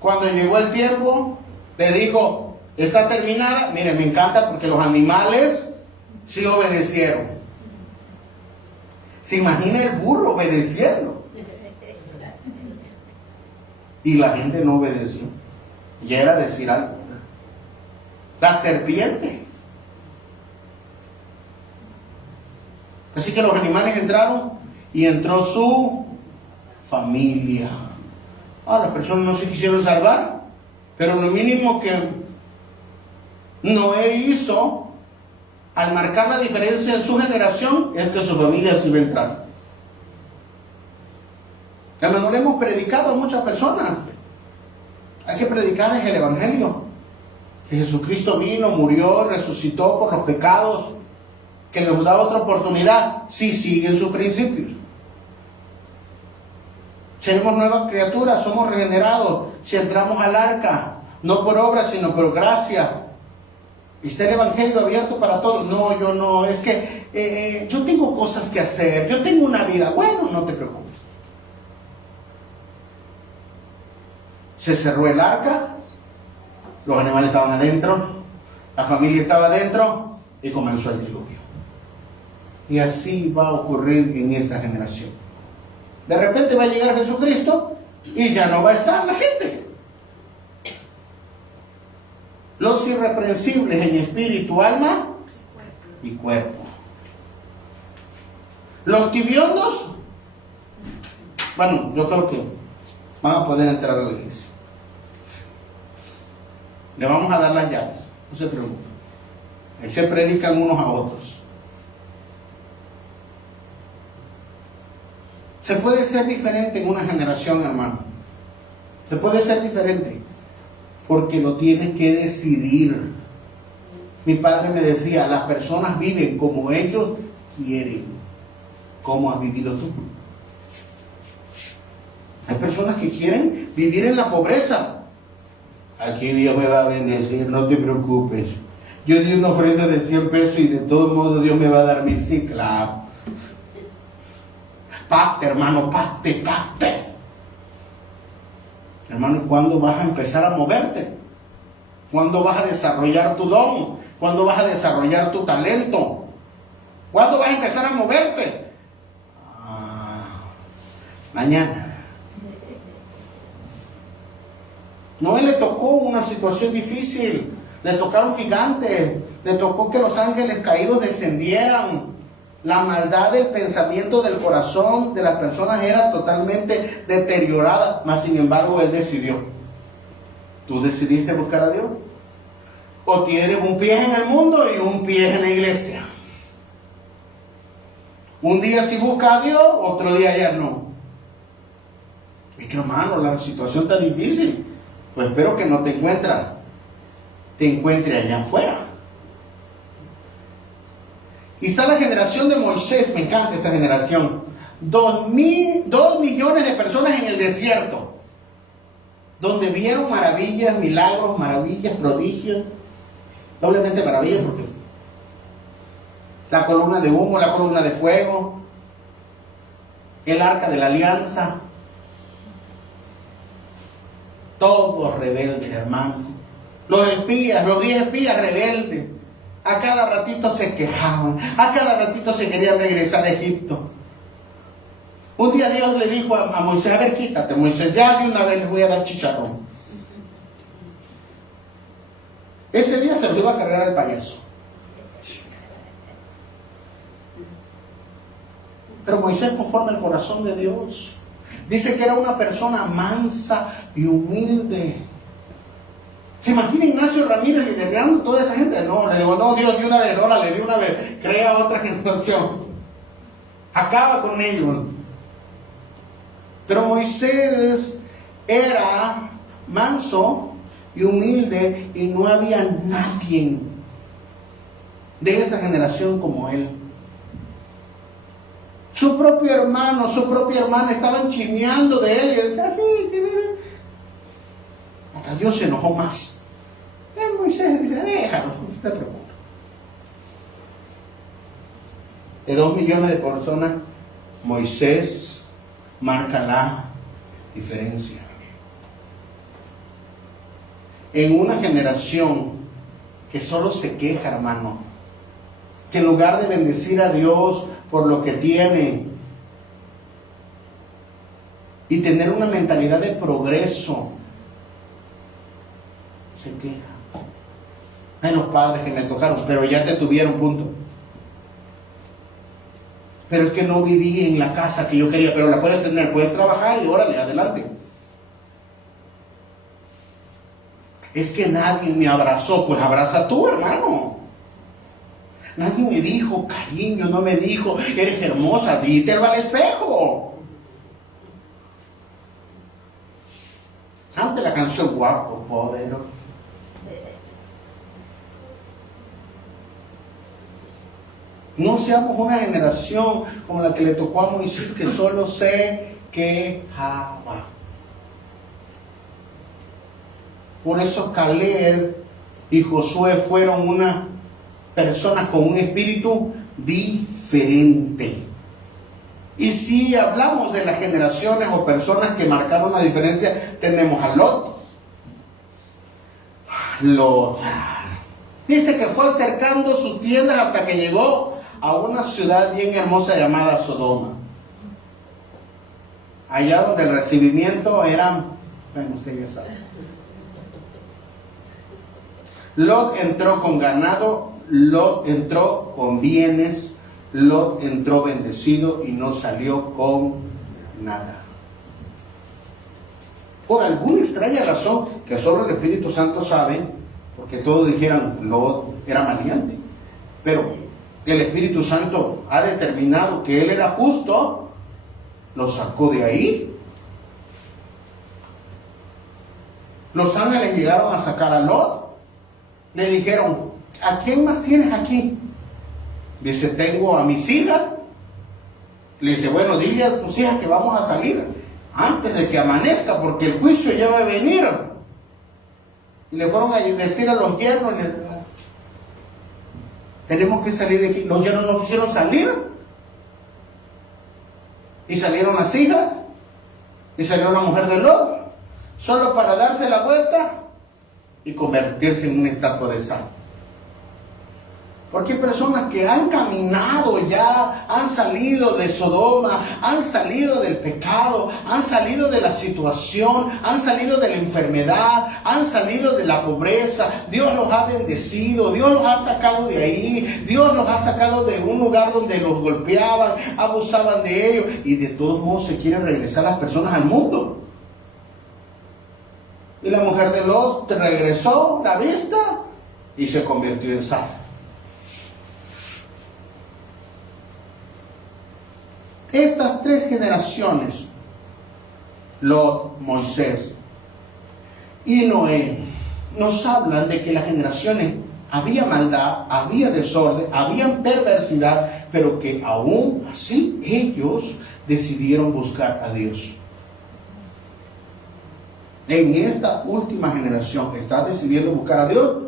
Cuando llegó el tiempo, le dijo, está terminada. Miren, me encanta porque los animales sí obedecieron. Se imagina el burro obedeciendo. Y la gente no obedeció. Y era decir algo. La serpiente. Así que los animales entraron y entró su familia. Las personas no se quisieron salvar, pero lo mínimo que Noé hizo, al marcar la diferencia en su generación, es que su familia se iba a entrar. Hermano, le hemos predicado a muchas personas. Hay que predicarles el Evangelio. Que Jesucristo vino, murió, resucitó por los pecados, que les da otra oportunidad si siguen sus principios. Seremos nuevas criaturas, somos regenerados si entramos al arca, no por obra sino por gracia. Está el Evangelio abierto para todos. No, yo no, es que yo tengo cosas que hacer, yo tengo una vida. Bueno, no te preocupes. Se cerró el arca, los animales estaban adentro, la familia estaba adentro y comenzó el diluvio. Y así va a ocurrir en esta generación. De repente va a llegar Jesucristo y ya no va a estar la gente. Los irreprensibles en espíritu, alma y cuerpo. Los tibiondos, bueno, yo creo que van a poder entrar a la iglesia. Le vamos a dar las llaves, no se preocupen. Ahí se predican unos a otros. Se puede ser diferente en una generación, hermano. Se puede ser diferente. Porque lo tienes que decidir. Mi padre me decía, las personas viven como ellos quieren. ¿Cómo has vivido tú? Hay personas que quieren vivir en la pobreza. Aquí Dios me va a bendecir, no te preocupes. Yo di una ofrenda de 100 pesos y de todos modos Dios me va a dar 1000. Sí, claro. Pacte, hermano, pacte. Hermano, ¿y cuándo vas a empezar a moverte? ¿Cuándo vas a desarrollar tu don? ¿Cuándo vas a desarrollar tu talento? ¿Cuándo vas a empezar a moverte? Mañana. No, él le tocó una situación difícil. Le tocaron gigantes. Le tocó que los ángeles caídos descendieran. La maldad del pensamiento del corazón de las personas era totalmente deteriorada, mas sin embargo él decidió. ¿Tú decidiste buscar a Dios? ¿O tienes un pie en el mundo y un pie en la iglesia? Un día sí busca a Dios, otro día ya no. Es que hermano, la situación está difícil. Pues espero que no te encuentre allá afuera. Y está la generación de Moisés, me encanta esa generación. 2 millones de personas en el desierto, donde vieron maravillas, milagros, maravillas, prodigios, doblemente maravillas, porque la columna de humo, la columna de fuego, el arca de la alianza, todos rebeldes, hermano. Los 10 espías rebeldes. A cada ratito se quejaban, a cada ratito se querían regresar a Egipto. Un día Dios le dijo a Moisés, a ver, quítate Moisés, ya de una vez les voy a dar chicharrón. Ese día se lo iba a cargar el payaso. Pero Moisés, conforme al corazón de Dios, dice que era una persona mansa y humilde. ¿Se imagina Ignacio Ramírez liderando toda esa gente? No, le digo, no, Dios, de una vez, órale, de una vez, crea otra generación. Acaba con ellos. Pero Moisés era manso y humilde y no había nadie de esa generación como él. Su propio hermano, su propia hermana estaban chismeando de él y él decía, sí, hasta Dios se enojó más. Moisés dice, déjalo, no te preocupes. De 2 millones de personas, Moisés marca la diferencia. En una generación que solo se queja, hermano, que en lugar de bendecir a Dios por lo que tiene y tener una mentalidad de progreso, se queja. Hay los padres que me tocaron, pero ya te tuvieron, punto. Pero es que no viví en la casa que yo quería, pero la puedes tener, puedes trabajar y órale, adelante. Es que nadie me abrazó. Pues abraza tú, hermano. Nadie me dijo cariño, no me dijo eres hermosa, dítelo al espejo. Cante la canción guapo, poderoso. No seamos una generación como la que le tocó a Moisés, que solo se quejaba. Por eso Caleb y Josué fueron una persona con un espíritu diferente. Y si hablamos de las generaciones o personas que marcaron la diferencia, tenemos a Lot. Lot dice que fue acercando sus tiendas hasta que llegó a una ciudad bien hermosa llamada Sodoma. Allá donde el recibimiento era, bueno, usted ya sabe. Lot entró con ganado, Lot entró con bienes, Lot entró bendecido y no salió con nada. Por alguna extraña razón que solo el Espíritu Santo sabe, porque todos dijeran Lot era maleante, pero el Espíritu Santo ha determinado que él era justo, lo sacó de ahí. Los ángeles llegaron a sacar a Lot. Le dijeron, ¿a quién más tienes aquí? Dice, tengo a mis hijas. Le dice, bueno, dile a tus hijas que vamos a salir antes de que amanezca, porque el juicio ya va a venir. Y le fueron a decir a los yernos, tenemos que salir de aquí. Los yernos no quisieron salir. Y salieron las hijas, y salió la mujer de Lot, solo para darse la vuelta y convertirse en una estatua de sal. Porque hay personas que han caminado ya, han salido de Sodoma, han salido del pecado, han salido de la situación, han salido de la enfermedad, han salido de la pobreza. Dios los ha bendecido, Dios los ha sacado de ahí, Dios los ha sacado de un lugar donde los golpeaban, abusaban de ellos, y de todos modos se quieren regresar las personas al mundo. Y la mujer de Lot regresó la vista y se convirtió en sal. Estas tres generaciones, Lot, Moisés y Noé, nos hablan de que las generaciones había maldad, había desorden, había perversidad, pero que aún así ellos decidieron buscar a Dios. En esta última generación, ¿estás decidiendo buscar a Dios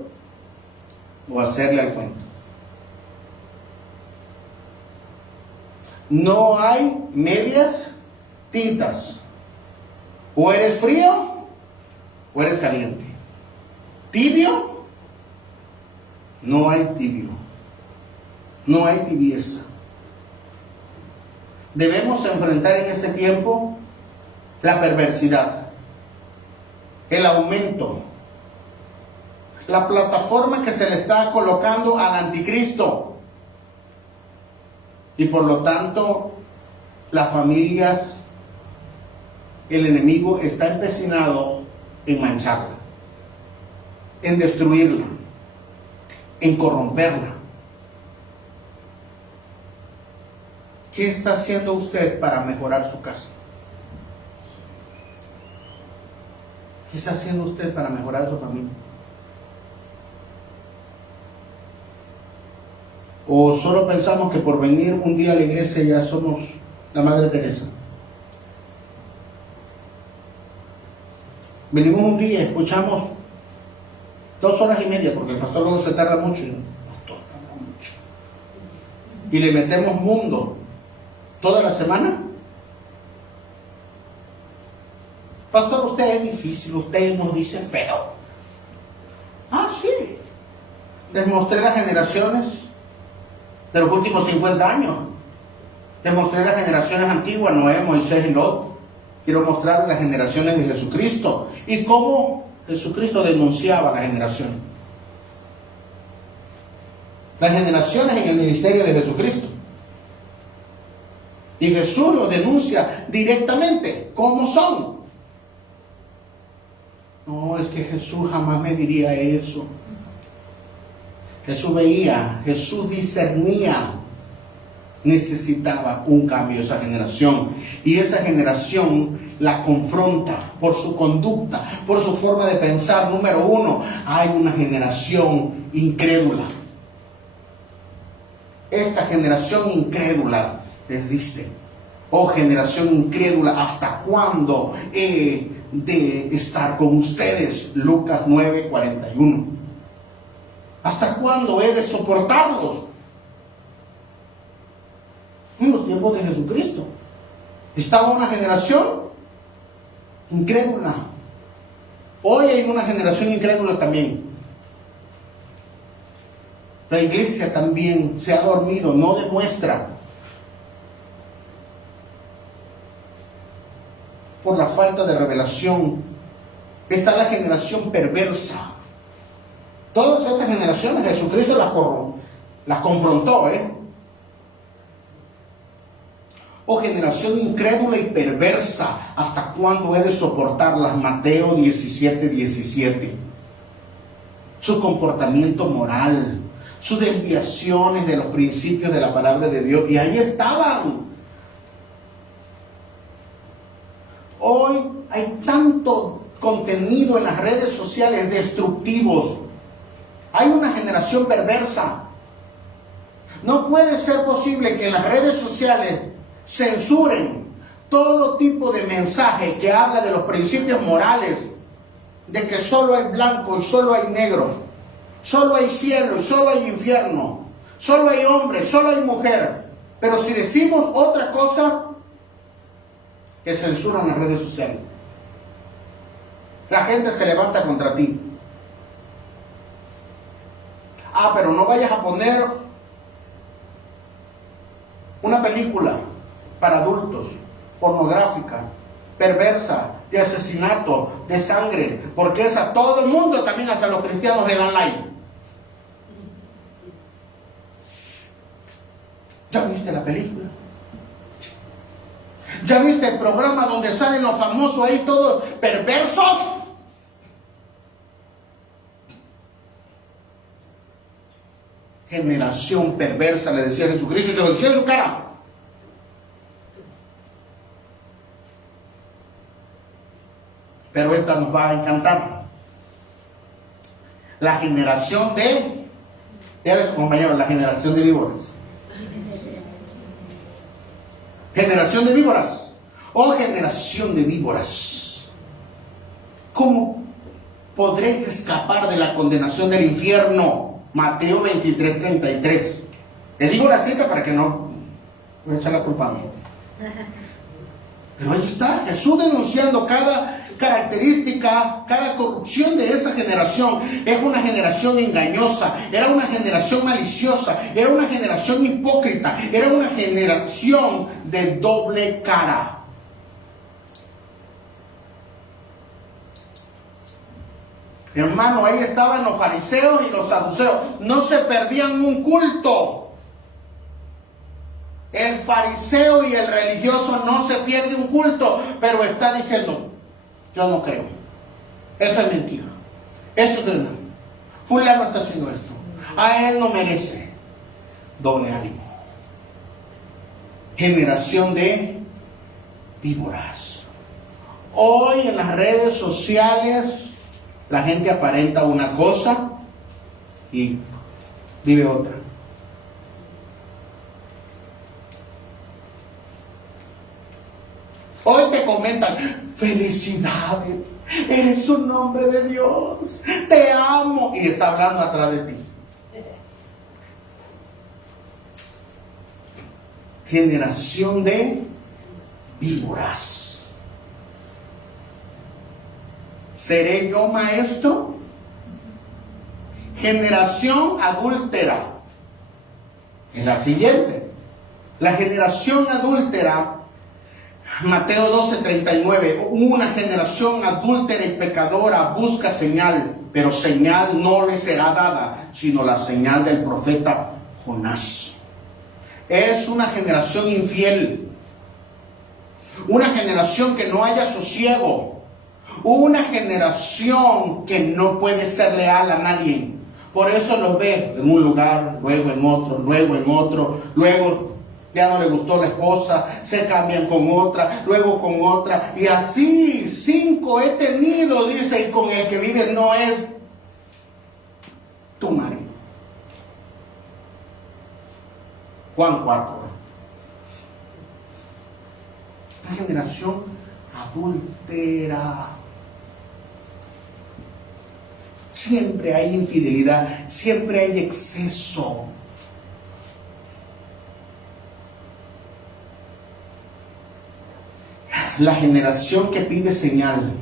o hacerle al cuento? No hay medias tintas. O eres frío o eres caliente. Tibio, no hay tibio. No hay tibieza. Debemos enfrentar en este tiempo la perversidad, el aumento, la plataforma que se le está colocando al anticristo. Y por lo tanto, las familias, el enemigo está empecinado en mancharla, en destruirla, en corromperla. ¿Qué está haciendo usted para mejorar su casa? ¿Qué está haciendo usted para mejorar su familia? ¿O solo pensamos que por venir un día a la iglesia ya somos la Madre Teresa? Venimos un día, escuchamos 2 horas y media, porque el pastor luego se tarda mucho. Y le metemos mundo toda la semana. Pastor, usted es difícil, usted nos dice feo. Ah, sí. Les mostré las generaciones de los últimos 50 años. Les mostré las generaciones antiguas, Noé, Moisés y Lot. Quiero mostrar las generaciones de Jesucristo y cómo Jesucristo denunciaba las generaciones. Las generaciones en el ministerio de Jesucristo. Y Jesús lo denuncia directamente, cómo son. No, es que Jesús jamás me diría eso. Jesús veía, Jesús discernía. Necesitaba un cambio esa generación. Y esa generación la confronta por su conducta, por su forma de pensar. Número uno, hay una generación incrédula. Esta generación incrédula les dice: oh generación incrédula, ¿hasta cuándo he de estar con ustedes? Lucas 9:41. ¿Hasta cuándo he de soportarlos? En los tiempos de Jesucristo estaba una generación incrédula. Hoy hay una generación incrédula también. La iglesia también se ha dormido, no demuestra. Por la falta de revelación. Está la generación perversa. Todas estas generaciones Jesucristo las confrontó, Oh generación incrédula y perversa, ¿hasta cuándo he de soportarlas? Mateo 17:17. Su comportamiento moral, sus desviaciones de los principios de la palabra de Dios, y ahí estaban. Hoy hay tanto contenido en las redes sociales destructivos. Hay una generación perversa. No puede ser posible que en las redes sociales censuren todo tipo de mensaje que habla de los principios morales, de que solo hay blanco y solo hay negro, solo hay cielo y solo hay infierno, solo hay hombre, solo hay mujer. Pero si decimos otra cosa, que censuran las redes sociales, la gente se levanta contra ti. Pero no vayas a poner una película para adultos, pornográfica, perversa, de asesinato, de sangre, porque esa todo el mundo, también hasta los cristianos, le dan like. ¿Ya viste la película? ¿Ya viste el programa donde salen los famosos ahí todos perversos? Generación perversa, le decía Jesucristo, y se lo decía en su cara. Pero esta nos va a encantar. La generación de... Dígale a su compañero, la generación de víboras. Generación de víboras. Oh, generación de víboras. ¿Cómo podréis escapar de la condenación del infierno? Mateo 23:33. Les digo la cita para que no me echen la culpa a mí. Pero ahí está Jesús denunciando cada característica, cada corrupción de esa generación. Es una generación engañosa, era una generación maliciosa, era una generación hipócrita, era una generación de doble cara. Hermano, ahí estaban los fariseos y los saduceos. No se perdían un culto. El fariseo y el religioso no se pierde un culto, pero está diciendo: yo no creo. Eso es mentira. Eso es verdad. Fulano está haciendo esto. A él no merece. Doble ánimo. Generación de víboras. Hoy en las redes sociales la gente aparenta una cosa y vive otra. Hoy te comentan: felicidades, eres un hombre de Dios, te amo, y está hablando atrás de ti. Generación de víboras. ¿Seré yo maestro? Generación adúltera. Es la siguiente. La generación adúltera, Mateo 12:39, una generación adúltera y pecadora busca señal, pero señal no le será dada, sino la señal del profeta Jonás. Es una generación infiel, una generación que no haya sosiego, Una generación que no puede ser leal a nadie. Por eso los ves en un lugar, luego en otro, luego en otro, luego ya no le gustó la esposa, se cambian con otra, luego con otra, y así 5 he tenido, dice, y con el que vive no es tu marido. Juan 4. Una generación adúltera. Siempre hay infidelidad, siempre hay exceso. La generación que pide señal.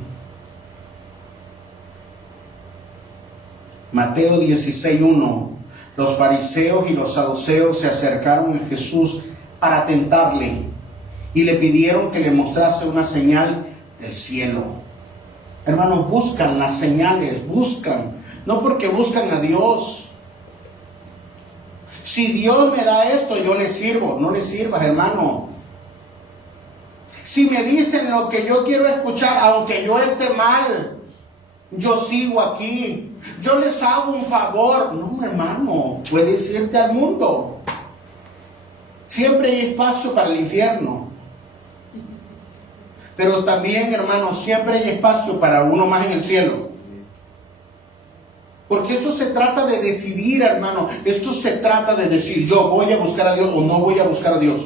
Mateo 16:1. Los fariseos y los saduceos se acercaron a Jesús para tentarle y le pidieron que le mostrase una señal del cielo. Hermanos, buscan las señales, buscan, no porque buscan a Dios. Si Dios me da esto, yo le sirvo. No le sirvas, hermano. Si me dicen lo que yo quiero escuchar, aunque yo esté mal, yo sigo aquí. Yo les hago un favor. No, hermano, puedes irte al mundo. Siempre hay espacio para el infierno. Pero también, hermano, siempre hay espacio para uno más en el cielo. Porque esto se trata de decidir, hermano. Esto se trata de decir, yo voy a buscar a Dios o no voy a buscar a Dios.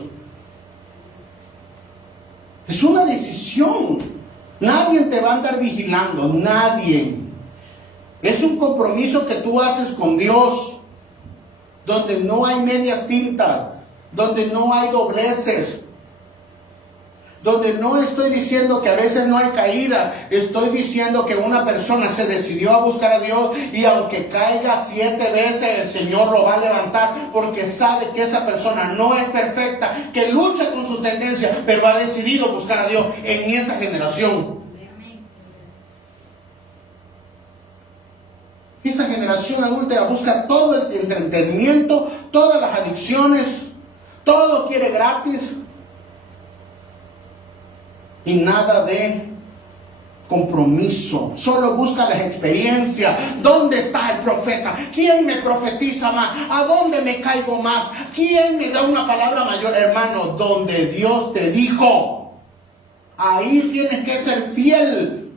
Es una decisión. Nadie te va a andar vigilando, nadie. Es un compromiso que tú haces con Dios, donde no hay medias tintas, donde no hay dobleces, donde no estoy diciendo que a veces no hay caída, estoy diciendo que una persona se decidió a buscar a Dios y aunque caiga 7 veces el Señor lo va a levantar porque sabe que esa persona no es perfecta, que lucha con sus tendencias, pero ha decidido buscar a Dios en esa generación. Esa generación adúltera busca todo el entretenimiento, todas las adicciones, todo quiere gratis. Y nada de compromiso. Solo busca las experiencias. ¿Dónde está el profeta? ¿Quién me profetiza más? ¿A dónde me caigo más? ¿Quién me da una palabra mayor? Hermano, donde Dios te dijo, ahí tienes que ser fiel.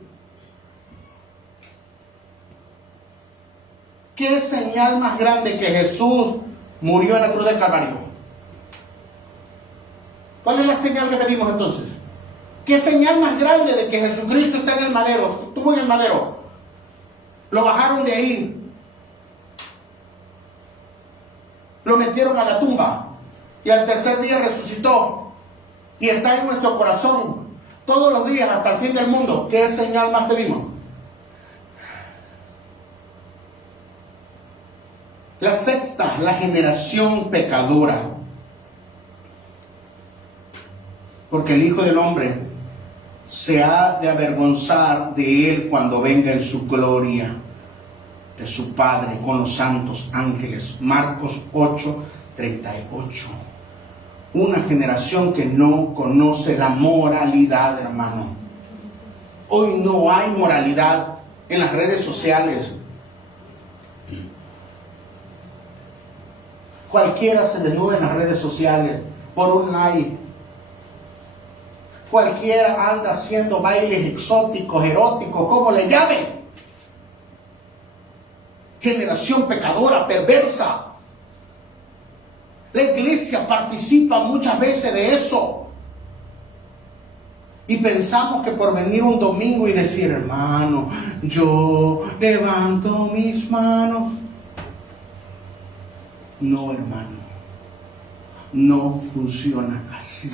¿Qué señal más grande que Jesús murió en la cruz del Calvario? ¿Cuál es la señal que pedimos entonces? ¿Qué señal más grande de que Jesucristo está en el madero? Estuvo en el madero. Lo bajaron de ahí. Lo metieron a la tumba. Y al tercer día resucitó. Y está en nuestro corazón. Todos los días hasta el fin del mundo. ¿Qué señal más pedimos? La sexta, la generación pecadora. Porque el Hijo del Hombre se ha de avergonzar de él cuando venga en su gloria de su Padre con los santos ángeles. Marcos 8:38. Una generación que no conoce la moralidad, hermano. Hoy no hay moralidad en las redes sociales. Cualquiera se desnuda en las redes sociales por un like. Cualquiera anda haciendo bailes exóticos, eróticos, como le llamen. Generación pecadora, perversa. La iglesia participa muchas veces de eso. Y pensamos que por venir un domingo y decir, hermano, yo levanto mis manos. No, hermano. No funciona así.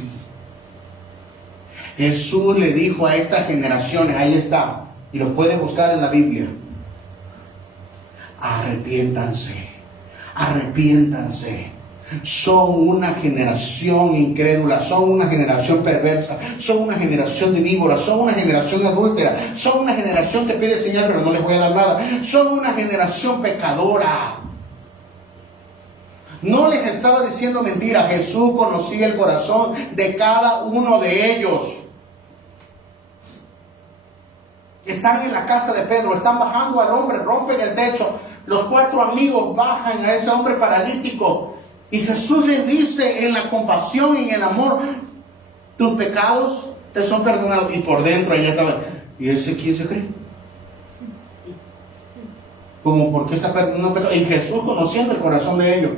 Jesús le dijo a estas generaciones, ahí está, y lo pueden buscar en la Biblia, arrepiéntanse, arrepiéntanse. Son una generación incrédula, son una generación perversa, son una generación de víboras, son una generación adúltera, son una generación que pide señal pero no les voy a dar nada, son una generación pecadora. No les estaba diciendo mentira, Jesús conocía el corazón de cada uno de ellos. Están en la casa de Pedro, están bajando al hombre, rompen el techo. Los 4 amigos bajan a ese hombre paralítico. Y Jesús le dice en la compasión y en el amor, tus pecados te son perdonados. Y por dentro allá estaba, ¿y ese quién se cree? Como, ¿por qué está perdonando pecados? Y Jesús conociendo el corazón de ellos.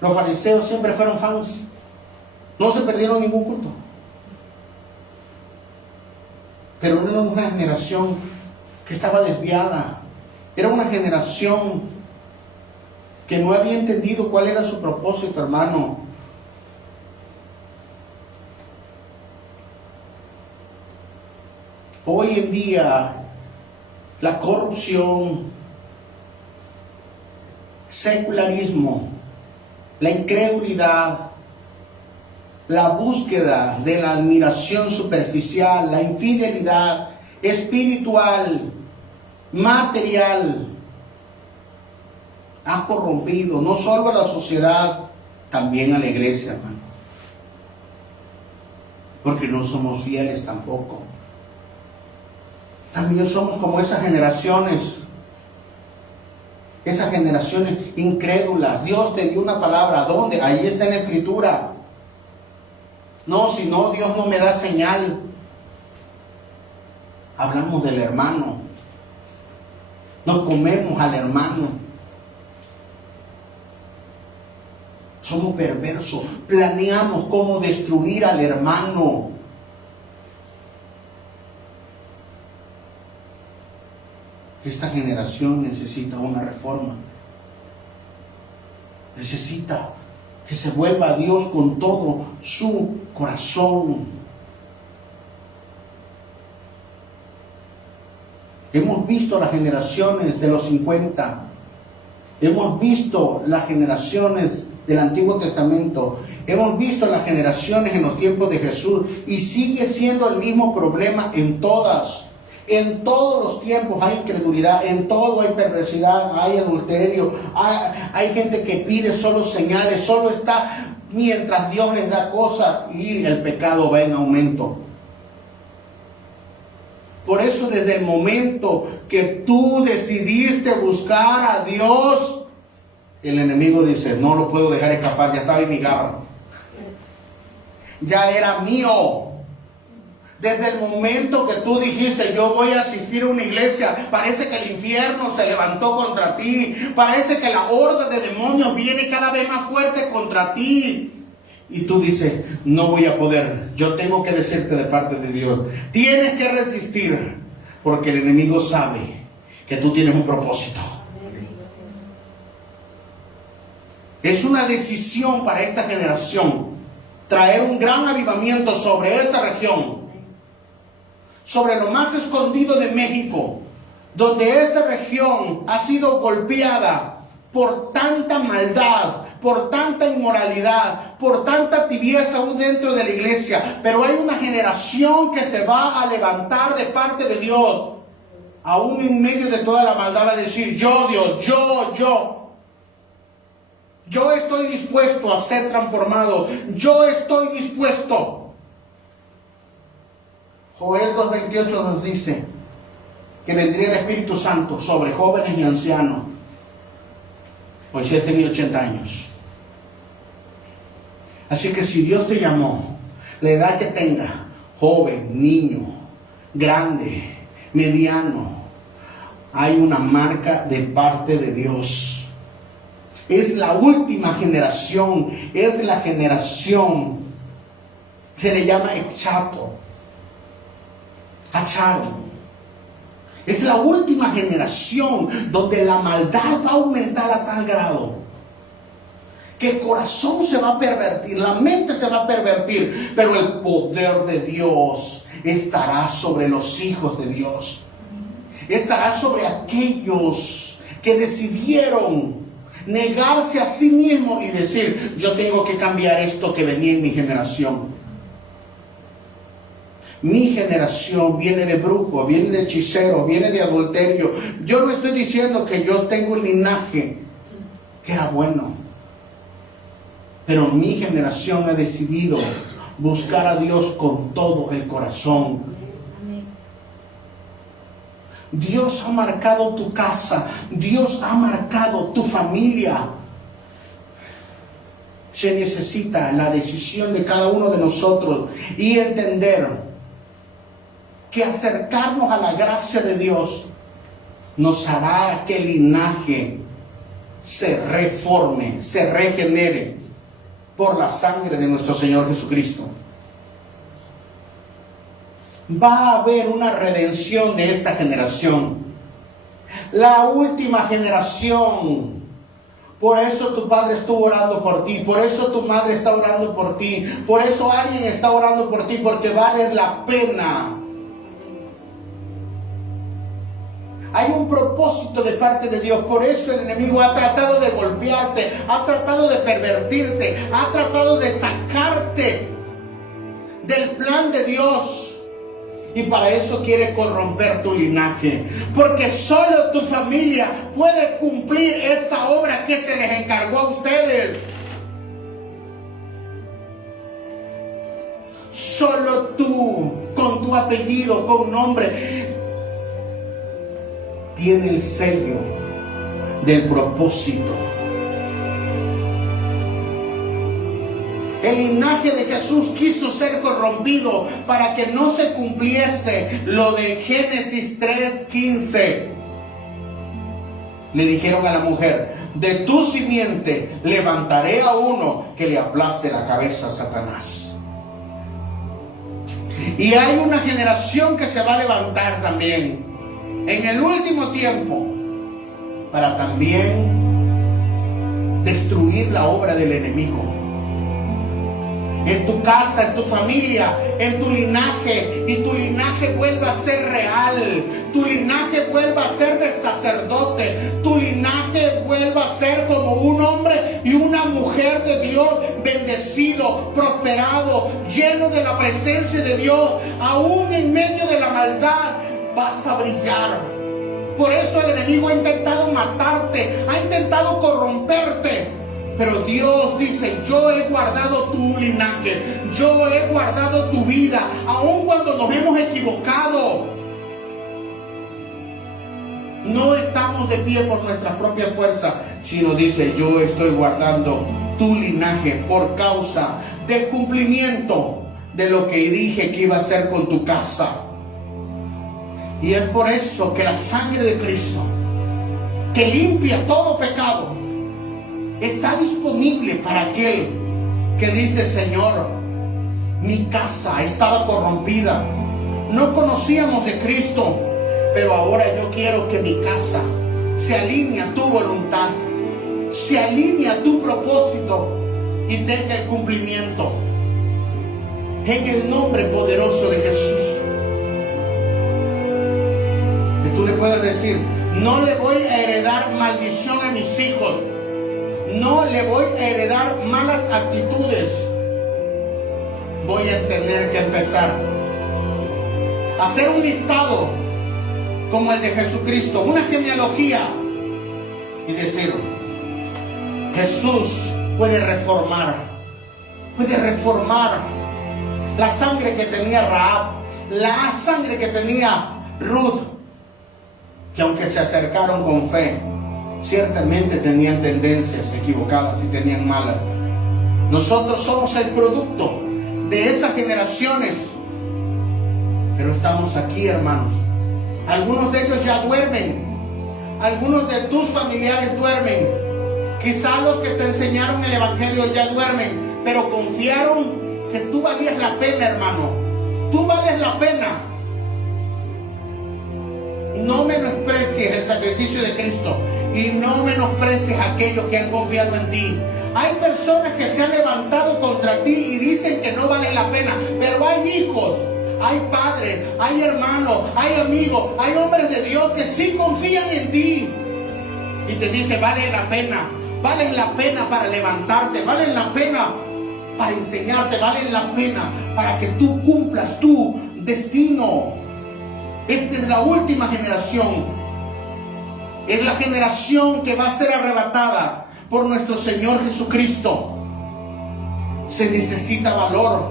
Los fariseos siempre fueron fans. No se perdieron ningún culto. Pero era una generación que estaba desviada. Era una generación que no había entendido cuál era su propósito, hermano. Hoy en día, la corrupción, secularismo, la incredulidad, la búsqueda de la admiración superficial, la infidelidad espiritual, material, ha corrompido no solo a la sociedad, también a la iglesia, hermano. Porque no somos fieles tampoco. También somos como esas generaciones incrédulas. Dios te dio una palabra, ¿dónde? Ahí está en la Escritura. No, si no, Dios no me da señal. Hablamos del hermano. Nos comemos al hermano. Somos perversos. Planeamos cómo destruir al hermano. Esta generación necesita una reforma. Necesita que se vuelva a Dios con todo su corazón. Hemos visto las generaciones de los 50. Hemos visto las generaciones del Antiguo Testamento. Hemos visto las generaciones en los tiempos de Jesús. Y sigue siendo el mismo problema en todas. En todos los tiempos hay incredulidad, en todo hay perversidad, hay adulterio, hay gente que pide solo señales, solo está mientras Dios les da cosas y el pecado va en aumento. Por eso desde el momento que tú decidiste buscar a Dios, el enemigo dice, no lo puedo dejar escapar, ya estaba en mi garra. Ya era mío. Desde el momento que tú dijiste, yo voy a asistir a una iglesia, parece que el infierno se levantó contra ti. Parece que la horda de demonios viene cada vez más fuerte contra ti. Y tú dices, no voy a poder. Yo tengo que decirte de parte de Dios, tienes que resistir, porque el enemigo sabe que tú tienes un propósito. Es una decisión para esta generación traer un gran avivamiento sobre esta región, sobre lo más escondido de México, donde esta región ha sido golpeada por tanta maldad, por tanta inmoralidad, por tanta tibieza aún dentro de la iglesia. Pero hay una generación que se va a levantar de parte de Dios, aún en medio de toda la maldad, va a decir, yo Dios, yo estoy dispuesto a ser transformado, yo estoy dispuesto. Joel 2:28 nos dice que vendría el Espíritu Santo sobre jóvenes y ancianos. Moisés tenía 80 años. Así que si Dios te llamó, la edad que tenga, joven, niño, grande, mediano, hay una marca de parte de Dios. Es la última generación, es la generación, se le llama exchato. Es la última generación donde la maldad va a aumentar a tal grado que el corazón se va a pervertir, la mente se va a pervertir, pero el poder de Dios estará sobre los hijos de Dios. Estará sobre aquellos que decidieron negarse a sí mismos y decir, yo tengo que cambiar esto que venía en mi generación. Mi generación viene de brujo, viene de hechicero, viene de adulterio. Yo no estoy diciendo que yo tengo un linaje que era bueno. Pero mi generación ha decidido buscar a Dios con todo el corazón. Dios ha marcado tu casa, Dios ha marcado tu familia. Se necesita la decisión de cada uno de nosotros y entender que acercarnos a la gracia de Dios nos hará que el linaje se reforme, se regenere por la sangre de nuestro Señor Jesucristo. Va a haber una redención de esta generación, la última generación. Por eso tu padre estuvo orando por ti, por eso tu madre está orando por ti, por eso alguien está orando por ti, porque vale la pena. Hay un propósito de parte de Dios, por eso el enemigo ha tratado de golpearte, ha tratado de pervertirte, ha tratado de sacarte del plan de Dios. Y para eso quiere corromper tu linaje, porque solo tu familia puede cumplir esa obra que se les encargó a ustedes. Solo tú, con tu apellido, con nombre, tiene el sello del propósito. El linaje de Jesús quiso ser corrompido para que no se cumpliese lo de Génesis 3:15. Le dijeron a la mujer: de tu simiente levantaré a uno que le aplaste la cabeza a Satanás. Y hay una generación que se va a levantar también en el último tiempo para también destruir la obra del enemigo. En tu casa, en tu familia, en tu linaje, y tu linaje vuelva a ser real, tu linaje vuelva a ser de sacerdote, tu linaje vuelva a ser como un hombre y una mujer de Dios, bendecido, prosperado, lleno de la presencia de Dios. Aún en medio de la maldad vas a brillar. Por eso el enemigo ha intentado matarte, ha intentado corromperte. Pero Dios dice: yo he guardado tu linaje, yo he guardado tu vida, aun cuando nos hemos equivocado. No estamos de pie por nuestra propia fuerza, sino dice: yo estoy guardando tu linaje por causa del cumplimiento de lo que dije que iba a hacer con tu casa. Y es por eso que la sangre de Cristo, que limpia todo pecado, está disponible para aquel que dice: Señor, mi casa estaba corrompida, no conocíamos de Cristo, pero ahora yo quiero que mi casa se alinee a tu voluntad, se alinee a tu propósito y tenga el cumplimiento. En el nombre poderoso de Jesús. Que tú le puedas decir: no le voy a heredar maldición a mis hijos. No le voy a heredar malas actitudes. Voy a tener que empezar a hacer un listado como el de Jesucristo, una genealogía, y decir: Jesús puede reformar la sangre que tenía Rahab, la sangre que tenía Ruth, que aunque se acercaron con fe, ciertamente tenían tendencias equivocadas y tenían malas. Nosotros somos el producto de esas generaciones, pero estamos aquí, hermanos. Algunos de ellos ya duermen, algunos de tus familiares duermen, quizá los que te enseñaron el evangelio ya duermen, pero confiaron que tú valías la pena, hermano. Tú vales la pena. No menosprecies el sacrificio de Cristo y no menosprecies a aquellos que han confiado en ti. Hay personas que se han levantado contra ti y dicen que no vale la pena, pero hay hijos, hay padres, hay hermanos, hay amigos, hay hombres de Dios que sí confían en ti y te dicen: vale la pena para levantarte, vale la pena para enseñarte, vale la pena para que tú cumplas tu destino. Esta es la última generación. Es la generación que va a ser arrebatada por nuestro Señor Jesucristo. Se necesita valor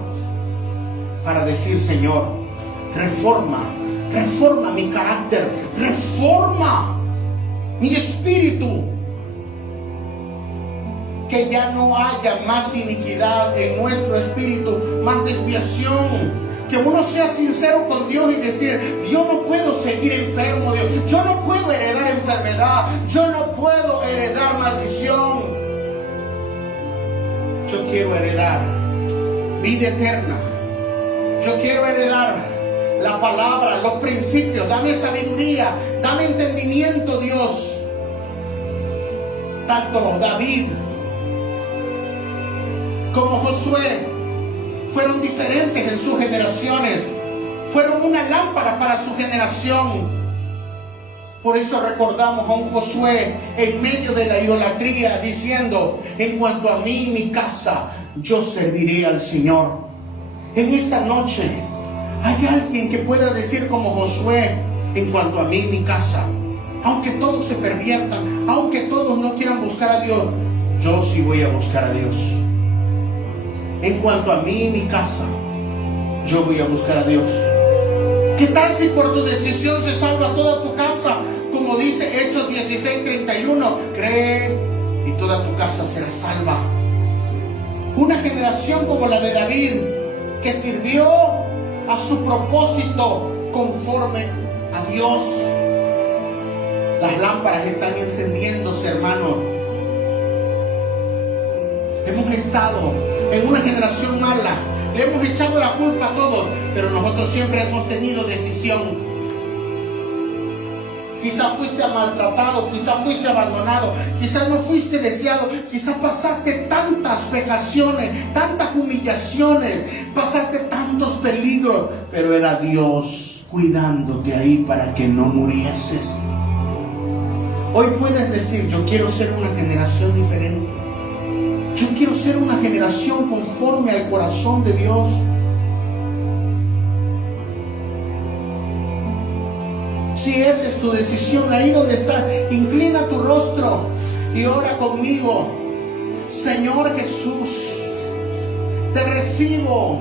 para decir: Señor, reforma reforma mi carácter, reforma mi espíritu. Que ya no haya más iniquidad en nuestro espíritu, más desviación. Que uno sea sincero con Dios y decir: yo no puedo seguir enfermo, Dios. Yo no puedo heredar enfermedad. Yo no puedo heredar maldición. Yo quiero heredar vida eterna. Yo quiero heredar la palabra, los principios. Dame sabiduría, dame entendimiento, Dios. Tanto David como Josué fueron diferentes en sus generaciones. Fueron una lámpara para su generación. Por eso recordamos a un Josué en medio de la idolatría diciendo: en cuanto a mí y mi casa, yo serviré al Señor. En esta noche, ¿hay alguien que pueda decir como Josué: en cuanto a mí y mi casa, aunque todos se perviertan, aunque todos no quieran buscar a Dios, yo sí voy a buscar a Dios? En cuanto a mí y mi casa, yo voy a buscar a Dios. ¿Qué tal si por tu decisión se salva toda tu casa? Como dice Hechos 16:31, cree y toda tu casa será salva. Una generación como la de David, que sirvió a su propósito conforme a Dios. Las lámparas están encendiéndose, hermano. Hemos estado en una generación mala, le hemos echado la culpa a todos, pero nosotros siempre hemos tenido decisión. Quizás fuiste maltratado, quizás fuiste abandonado, quizás no fuiste deseado, quizás pasaste tantas vejaciones, tantas humillaciones, pasaste tantos peligros, pero era Dios cuidándote ahí para que no murieses. Hoy puedes decir: yo quiero ser una generación diferente. Yo quiero ser una generación conforme al corazón de Dios. Si esa es tu decisión, ahí donde estás, inclina tu rostro y ora conmigo. Señor Jesús, te recibo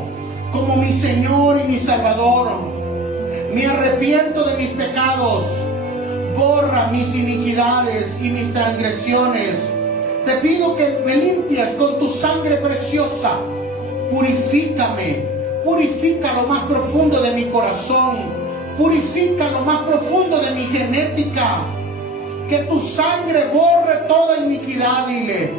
como mi Señor y mi Salvador. Me arrepiento de mis pecados. Borra mis iniquidades y mis transgresiones. Te pido que me limpies con tu sangre preciosa. Purifícame. Purifica lo más profundo de mi corazón. Purifica lo más profundo de mi genética. Que tu sangre borre toda iniquidad, dile.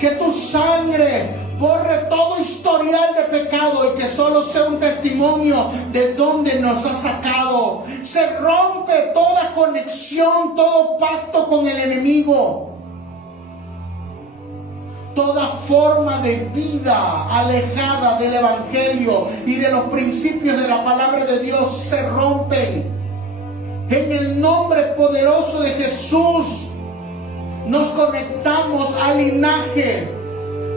Que tu sangre borre todo historial de pecado y que solo sea un testimonio de dónde nos ha sacado. Se rompe toda conexión, todo pacto con el enemigo. Toda forma de vida alejada del Evangelio y de los principios de la palabra de Dios se rompen. En el nombre poderoso de Jesús nos conectamos al linaje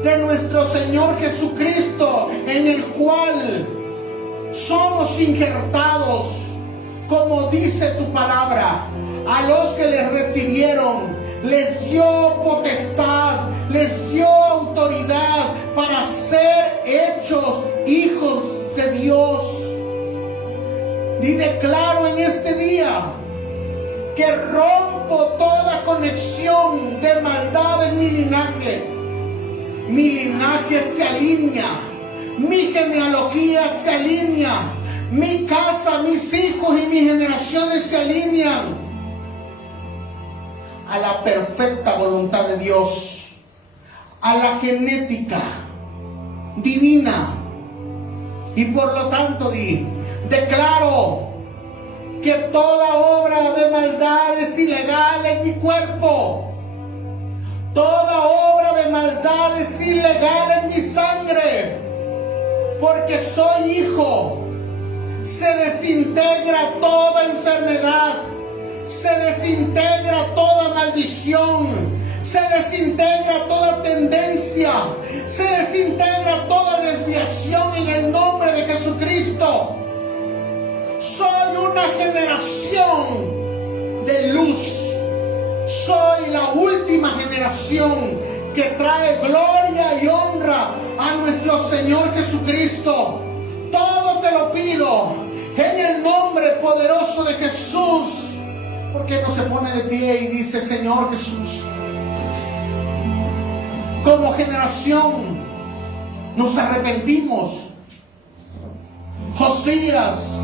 de nuestro Señor Jesucristo, en el cual somos injertados, como dice tu palabra. A los que les recibieron les dio potestad, les dio autoridad para ser hechos hijos de Dios. Y declaro en este día que rompo toda conexión de maldad en mi linaje. Mi linaje se alinea, mi genealogía se alinea, mi casa, mis hijos y mis generaciones se alinean a la perfecta voluntad de Dios, a la genética divina. Y por lo tanto declaro que toda obra de maldad es ilegal en mi cuerpo. Toda obra de maldad es ilegal en mi sangre. Porque soy hijo. Se desintegra toda enfermedad. Se desintegra toda maldición. Se desintegra toda tendencia. Se desintegra toda desviación en el nombre de Jesucristo. Soy una generación de luz. Soy la última generación que trae gloria y honra a nuestro Señor Jesucristo. Todo te lo pido en el nombre Jesús, ¿por qué no se pone de pie y dice: Señor Jesús, como generación nos arrepentimos? Josías,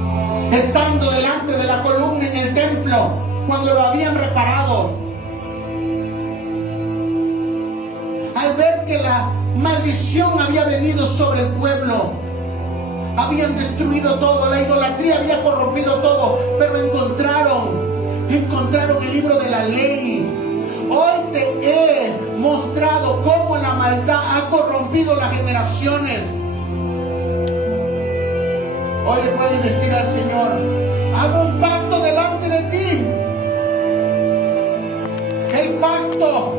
estando delante de la columna en el templo, cuando lo habían reparado, al ver que la maldición había venido sobre el pueblo, habían destruido todo, la idolatría había corrompido todo, pero encontraron el libro de la ley. Hoy te he mostrado cómo la maldad ha corrompido las generaciones. Hoy le puedes decir al Señor: hago un pacto delante de ti. El pacto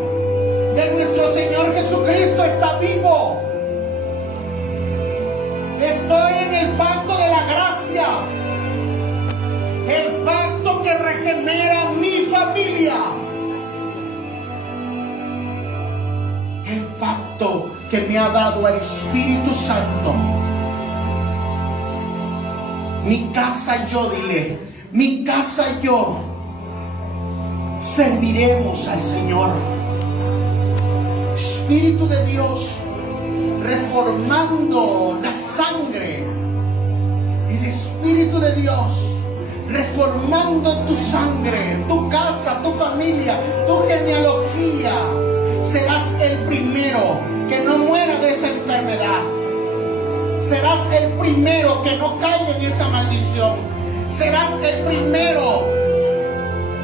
de nuestro Señor Jesucristo está vivo. Estoy en el pacto de la gracia, el pacto que regenera mi familia, el pacto que me ha dado el Espíritu Santo. Mi casa yo, dile, mi casa yo, serviremos al Señor. Espíritu de Dios, reformando la sangre. El Espíritu de Dios, reformando tu sangre, tu casa, tu familia, tu genealogía. Serás el primero que no muera de esa enfermedad. Serás el primero que no caiga en esa maldición. Serás el primero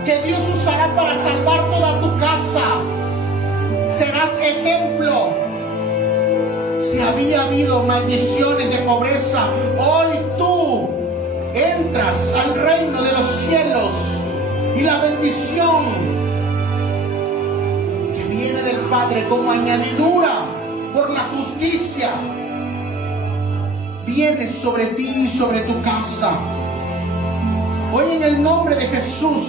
que Dios usará para salvar toda tu casa. Serás ejemplo. Si había habido maldiciones de pobreza, hoy tú entras al reino de los cielos y la bendición que viene del Padre como añadidura por la justicia viene sobre ti y sobre tu casa. Hoy en el nombre de Jesús,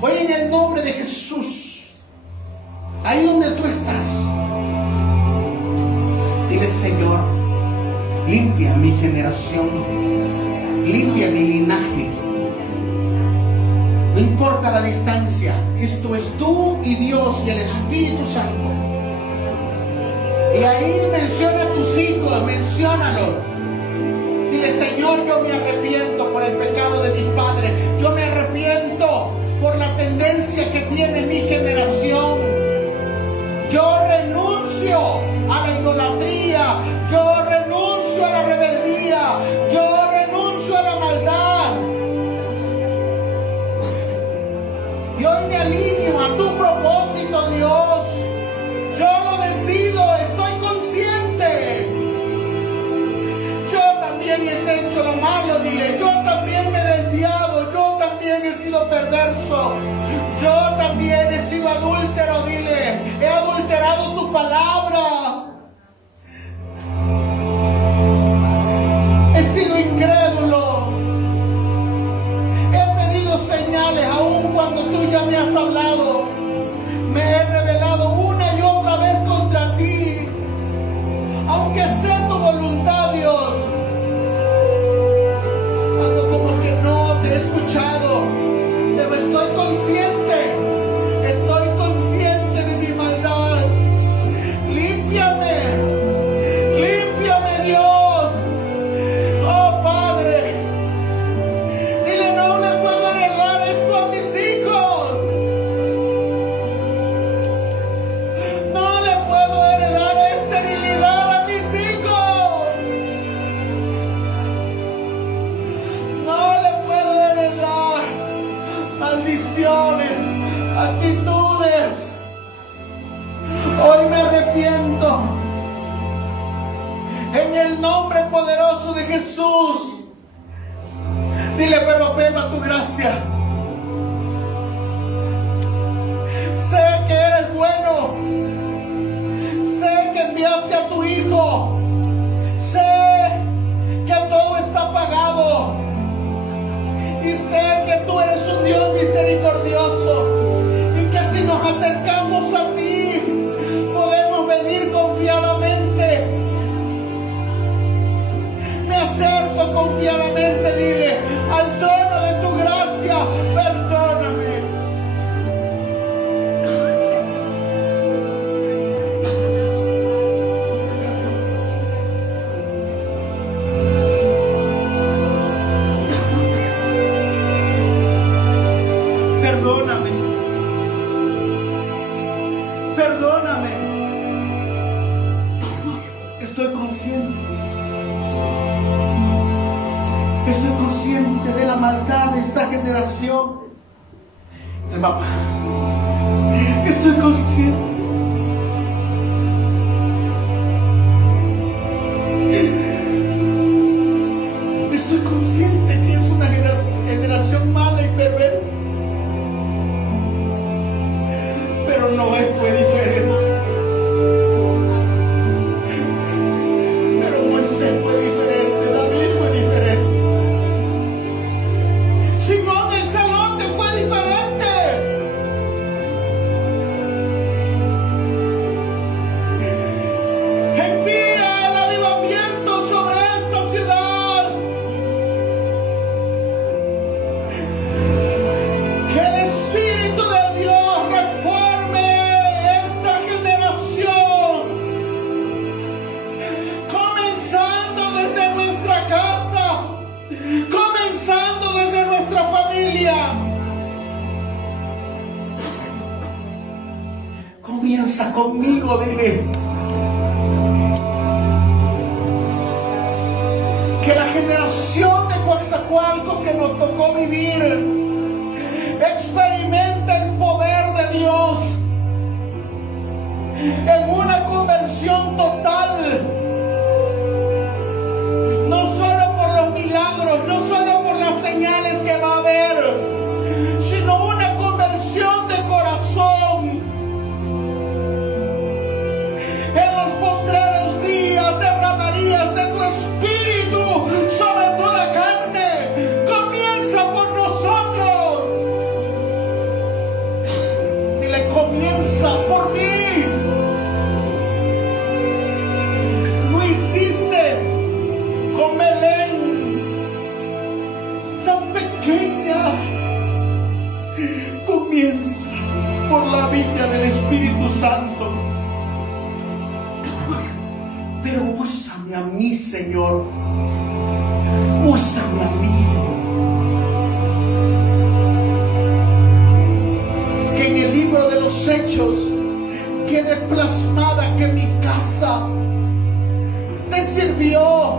hoy en el nombre de Jesús, ahí donde tú estás, dile: Señor, limpia mi generación, limpia mi linaje. No importa la distancia, esto es tú y Dios y el Espíritu Santo. Y ahí menciona a tus hijos, menciónalos. Dile: Señor, yo me arrepiento por el pecado de mis padres. Yo me arrepiento por la tendencia que tiene mi generación. Yo renuncio a la idolatría. Yo renuncio a la rebeldía. Yo renuncio a la maldad. Y hoy me alineo a tu propósito, Dios. Yo lo decido, estoy consciente. Yo también he hecho lo malo, dile. Yo también me he desviado. Yo también he sido perverso. Yo también he sido adúltero, dile. He adulterado tu palabra. He sido incrédulo. He pedido señales aun cuando tú ya me has hablado. Me he rebelado una y otra vez contra ti. Aunque sea tu voluntad, Dios. Ando como que no te he escuchado. Pero estoy consciente de mi maldad. Límpiame, límpiame, Dios. Oh, Padre, dile: no le puedo heredar esto a mis hijos. No le puedo heredar esterilidad a mis hijos. No le puedo heredar maldiciones, actitudes. Hoy me arrepiento. En el nombre poderoso de Jesús. Dile: pero apelo a tu gracia. Sé que eres bueno. Sé que enviaste a tu Hijo. Sé que todo está pagado. Y sé que tú eres un Dios misericordioso. Y que si nos acercamos a ti, podemos venir confiadamente. Me acerco confiadamente, dile, al trono de tu gracia. consciente de la maldad de esta generación. El papá, estoy consciente. Estoy consciente que es una generación mala y perversa. Pero Noé fue diferente. Pero Moisés fue diferente, David fue diferente. Simón el Celote fue diferente. Envía el avivamiento sobre esta ciudad. Que el Espíritu de Dios reforme esta generación, comenzando desde nuestra casa, comenzando desde nuestra familia. Comienza conmigo, dile. Que la generación de Coatzacoalcos que nos tocó vivir experimenta el poder de Dios en una conversión total, no solo por los milagros, no solo por las señales que va a haber, sino una conversión de corazón. En los postreros días derramarías de tu espíritu sobre toda carne. Comienza por nosotros. Dile, comienza por mí. Lo hiciste con Belén, tan pequeña. Comienza por la villa del Espíritu Santo. Pero úsame a mí, Señor. Úsame a mí. Que en el libro de los Hechos quede plasmada que mi casa te sirvió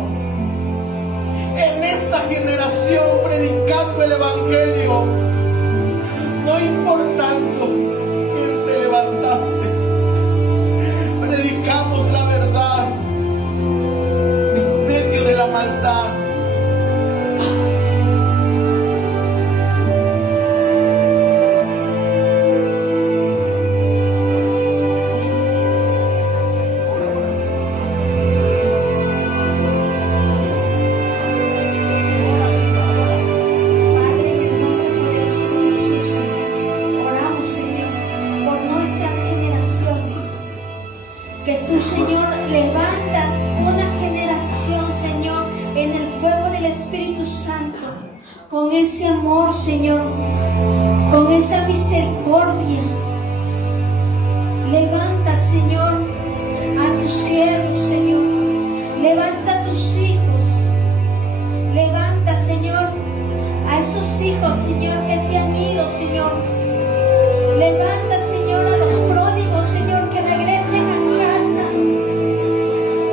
en esta generación predicando el Evangelio, no importando quién se levantase. Predicamos la verdad en medio de la maldad. Con ese amor, Señor, con esa misericordia. Levanta, Señor, a tus siervos, Señor. Levanta a tus hijos. Levanta, Señor, a esos hijos, Señor, que se han ido, Señor. Levanta, Señor, a los pródigos, Señor, que regresen a casa.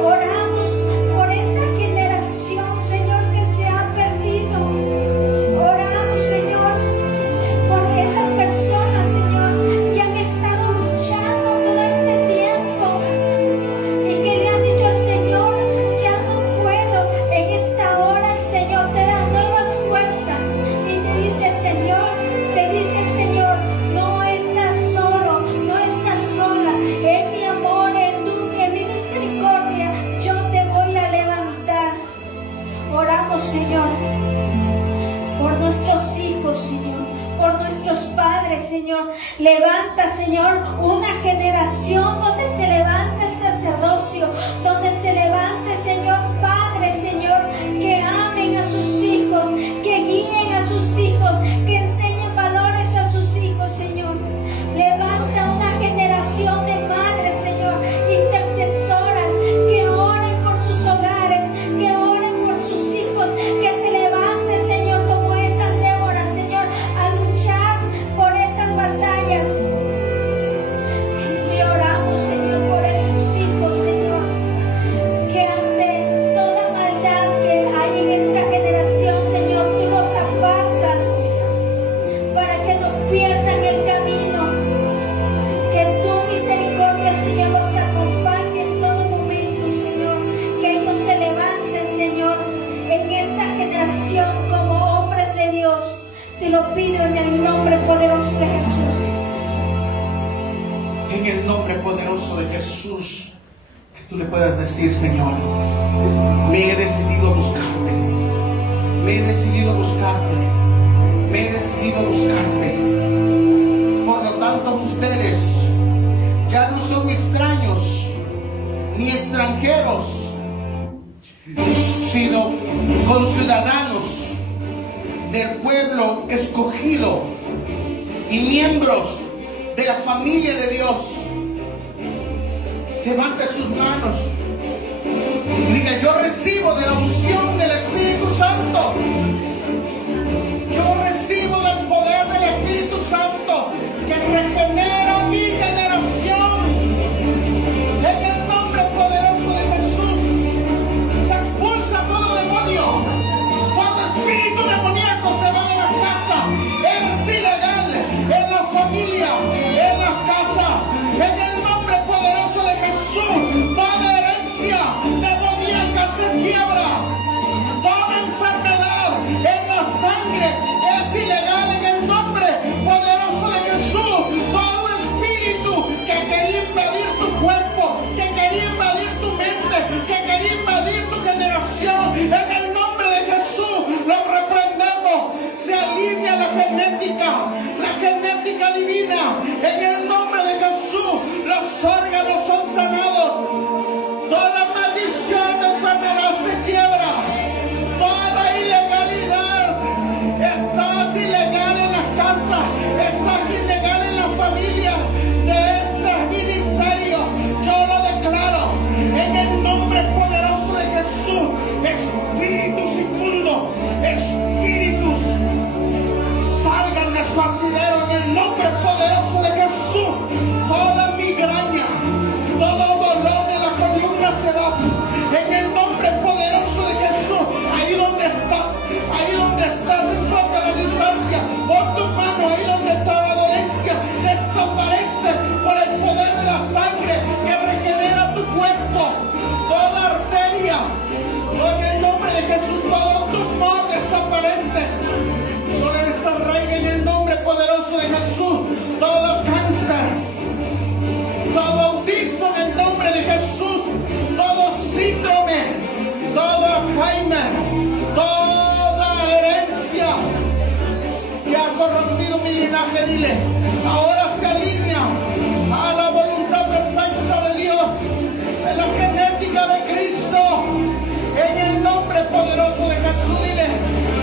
Oramos por esa generación, Señor, que se ha perdido. Oramos, Señor, por esas personas, Señor, que han estado luchando todo este tiempo y que le han dicho al Señor, ya no puedo. En esta hora el Señor te da nuevas fuerzas y te dice, Señor, te dice el Señor, no estás solo, no estás sola. En mi amor, en mi misericordia, yo te voy a levantar. Oramos, Señor, por nuestros hijos, Señor, por nuestros padres, Señor. Levanta, Señor, una generación donde se levante el sacerdocio, donde se levante, Señor, padres, Señor, que amen a sus hijos, que guíen a sus hijos, que enseñen valores a sus hijos, Señor. Levanta una generación de madres, Señor, intercesoras, que oren por sus hogares, que oren por sus hijos, que se levanten, Señor, como esas Déboras, Señor, a luchar por esas batallas. Y oramos, Señor, por esos hijos, Señor, que ante y lo pido en el nombre poderoso de Jesús. En el nombre poderoso de Jesús, que tú le puedas decir: Señor, me he decidido a buscarte, me he decidido a buscarte, me he decidido a buscarte. Por lo tanto, ustedes ya no son extraños ni extranjeros, sino conciudadanos del pueblo escogido y miembros de la familia de Dios. Levante sus manos y diga: yo recibo de la unción del Espíritu Santo. Yo recibo del poder del Espíritu Santo que regenera mi generación. En el nombre poderoso de Jesús se expulsa todo demonio, todo espíritu demoníaco se va de las casas. Eres ilegal en la familia, en las casas. En el nombre poderoso de Jesús, toda herencia demoníaca se quiebra. Toda enfermedad en la sangre es ilegal en el nombre poderoso de Jesús. Todo espíritu que quería invadir tu cuerpo, que quería invadir tu mente, que quería invadir tu generación, en el nombre de Jesús lo reprendemos. Se alinea la genética divina. En el nombre de Jesús los órganos son sanados. Toda maldición de enfermedad se quiebra. Toda ilegalidad. Estás ilegal en las casas. Estás ilegal en la familia de este ministerio. Yo lo declaro en el nombre poderoso de Jesús. Espíritus inmundos, espíritus, salgan de su asidero en el nombre poderoso de Jesús. Toda migraña, todo dolor de la columna se va. En el nombre poderoso de Jesús, ahí donde estás, no importa la distancia, pon tu mano ahí donde está la dolencia, desaparece por el poder de la sangre que regenera tu cuerpo. Toda arteria, en el nombre de Jesús, todo tumor desaparece. Solo desarraiga en el nombre poderoso de Jesús. Todo cáncer, todo autismo en el nombre de Jesús, todo síndrome, todo Alzheimer, toda herencia que ha corrompido mi linaje, dile, ahora se alinea a la voluntad perfecta de Dios, en la genética de Cristo, en el nombre poderoso de Jesús. Dile: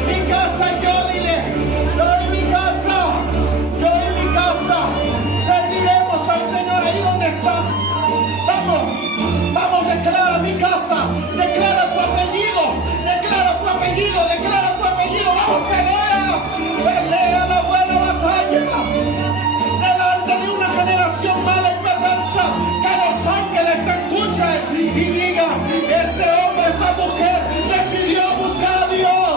mi casa, yo, dile, yo en mi casa, serviremos al Señor ahí donde estás. Vamos, declara mi casa, declara tu apellido, vamos, pelea la buena batalla, delante de una generación mala y perversa, que los ángeles te escuchen y digan: este hombre, esta mujer decidió buscar a Dios.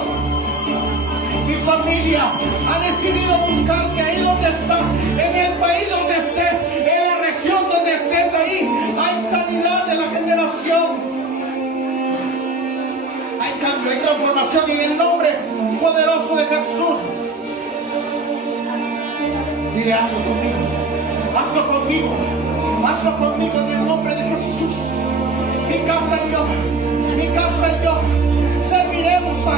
Mi familia ha decidido buscarte ahí donde estás, en el país donde estés, en la región donde estés, ahí hay sanidad de la generación. Hay cambio, hay transformación en el nombre poderoso de Jesús. Dile: hazlo conmigo en el nombre de Jesús. Mi casa y yo serviremos a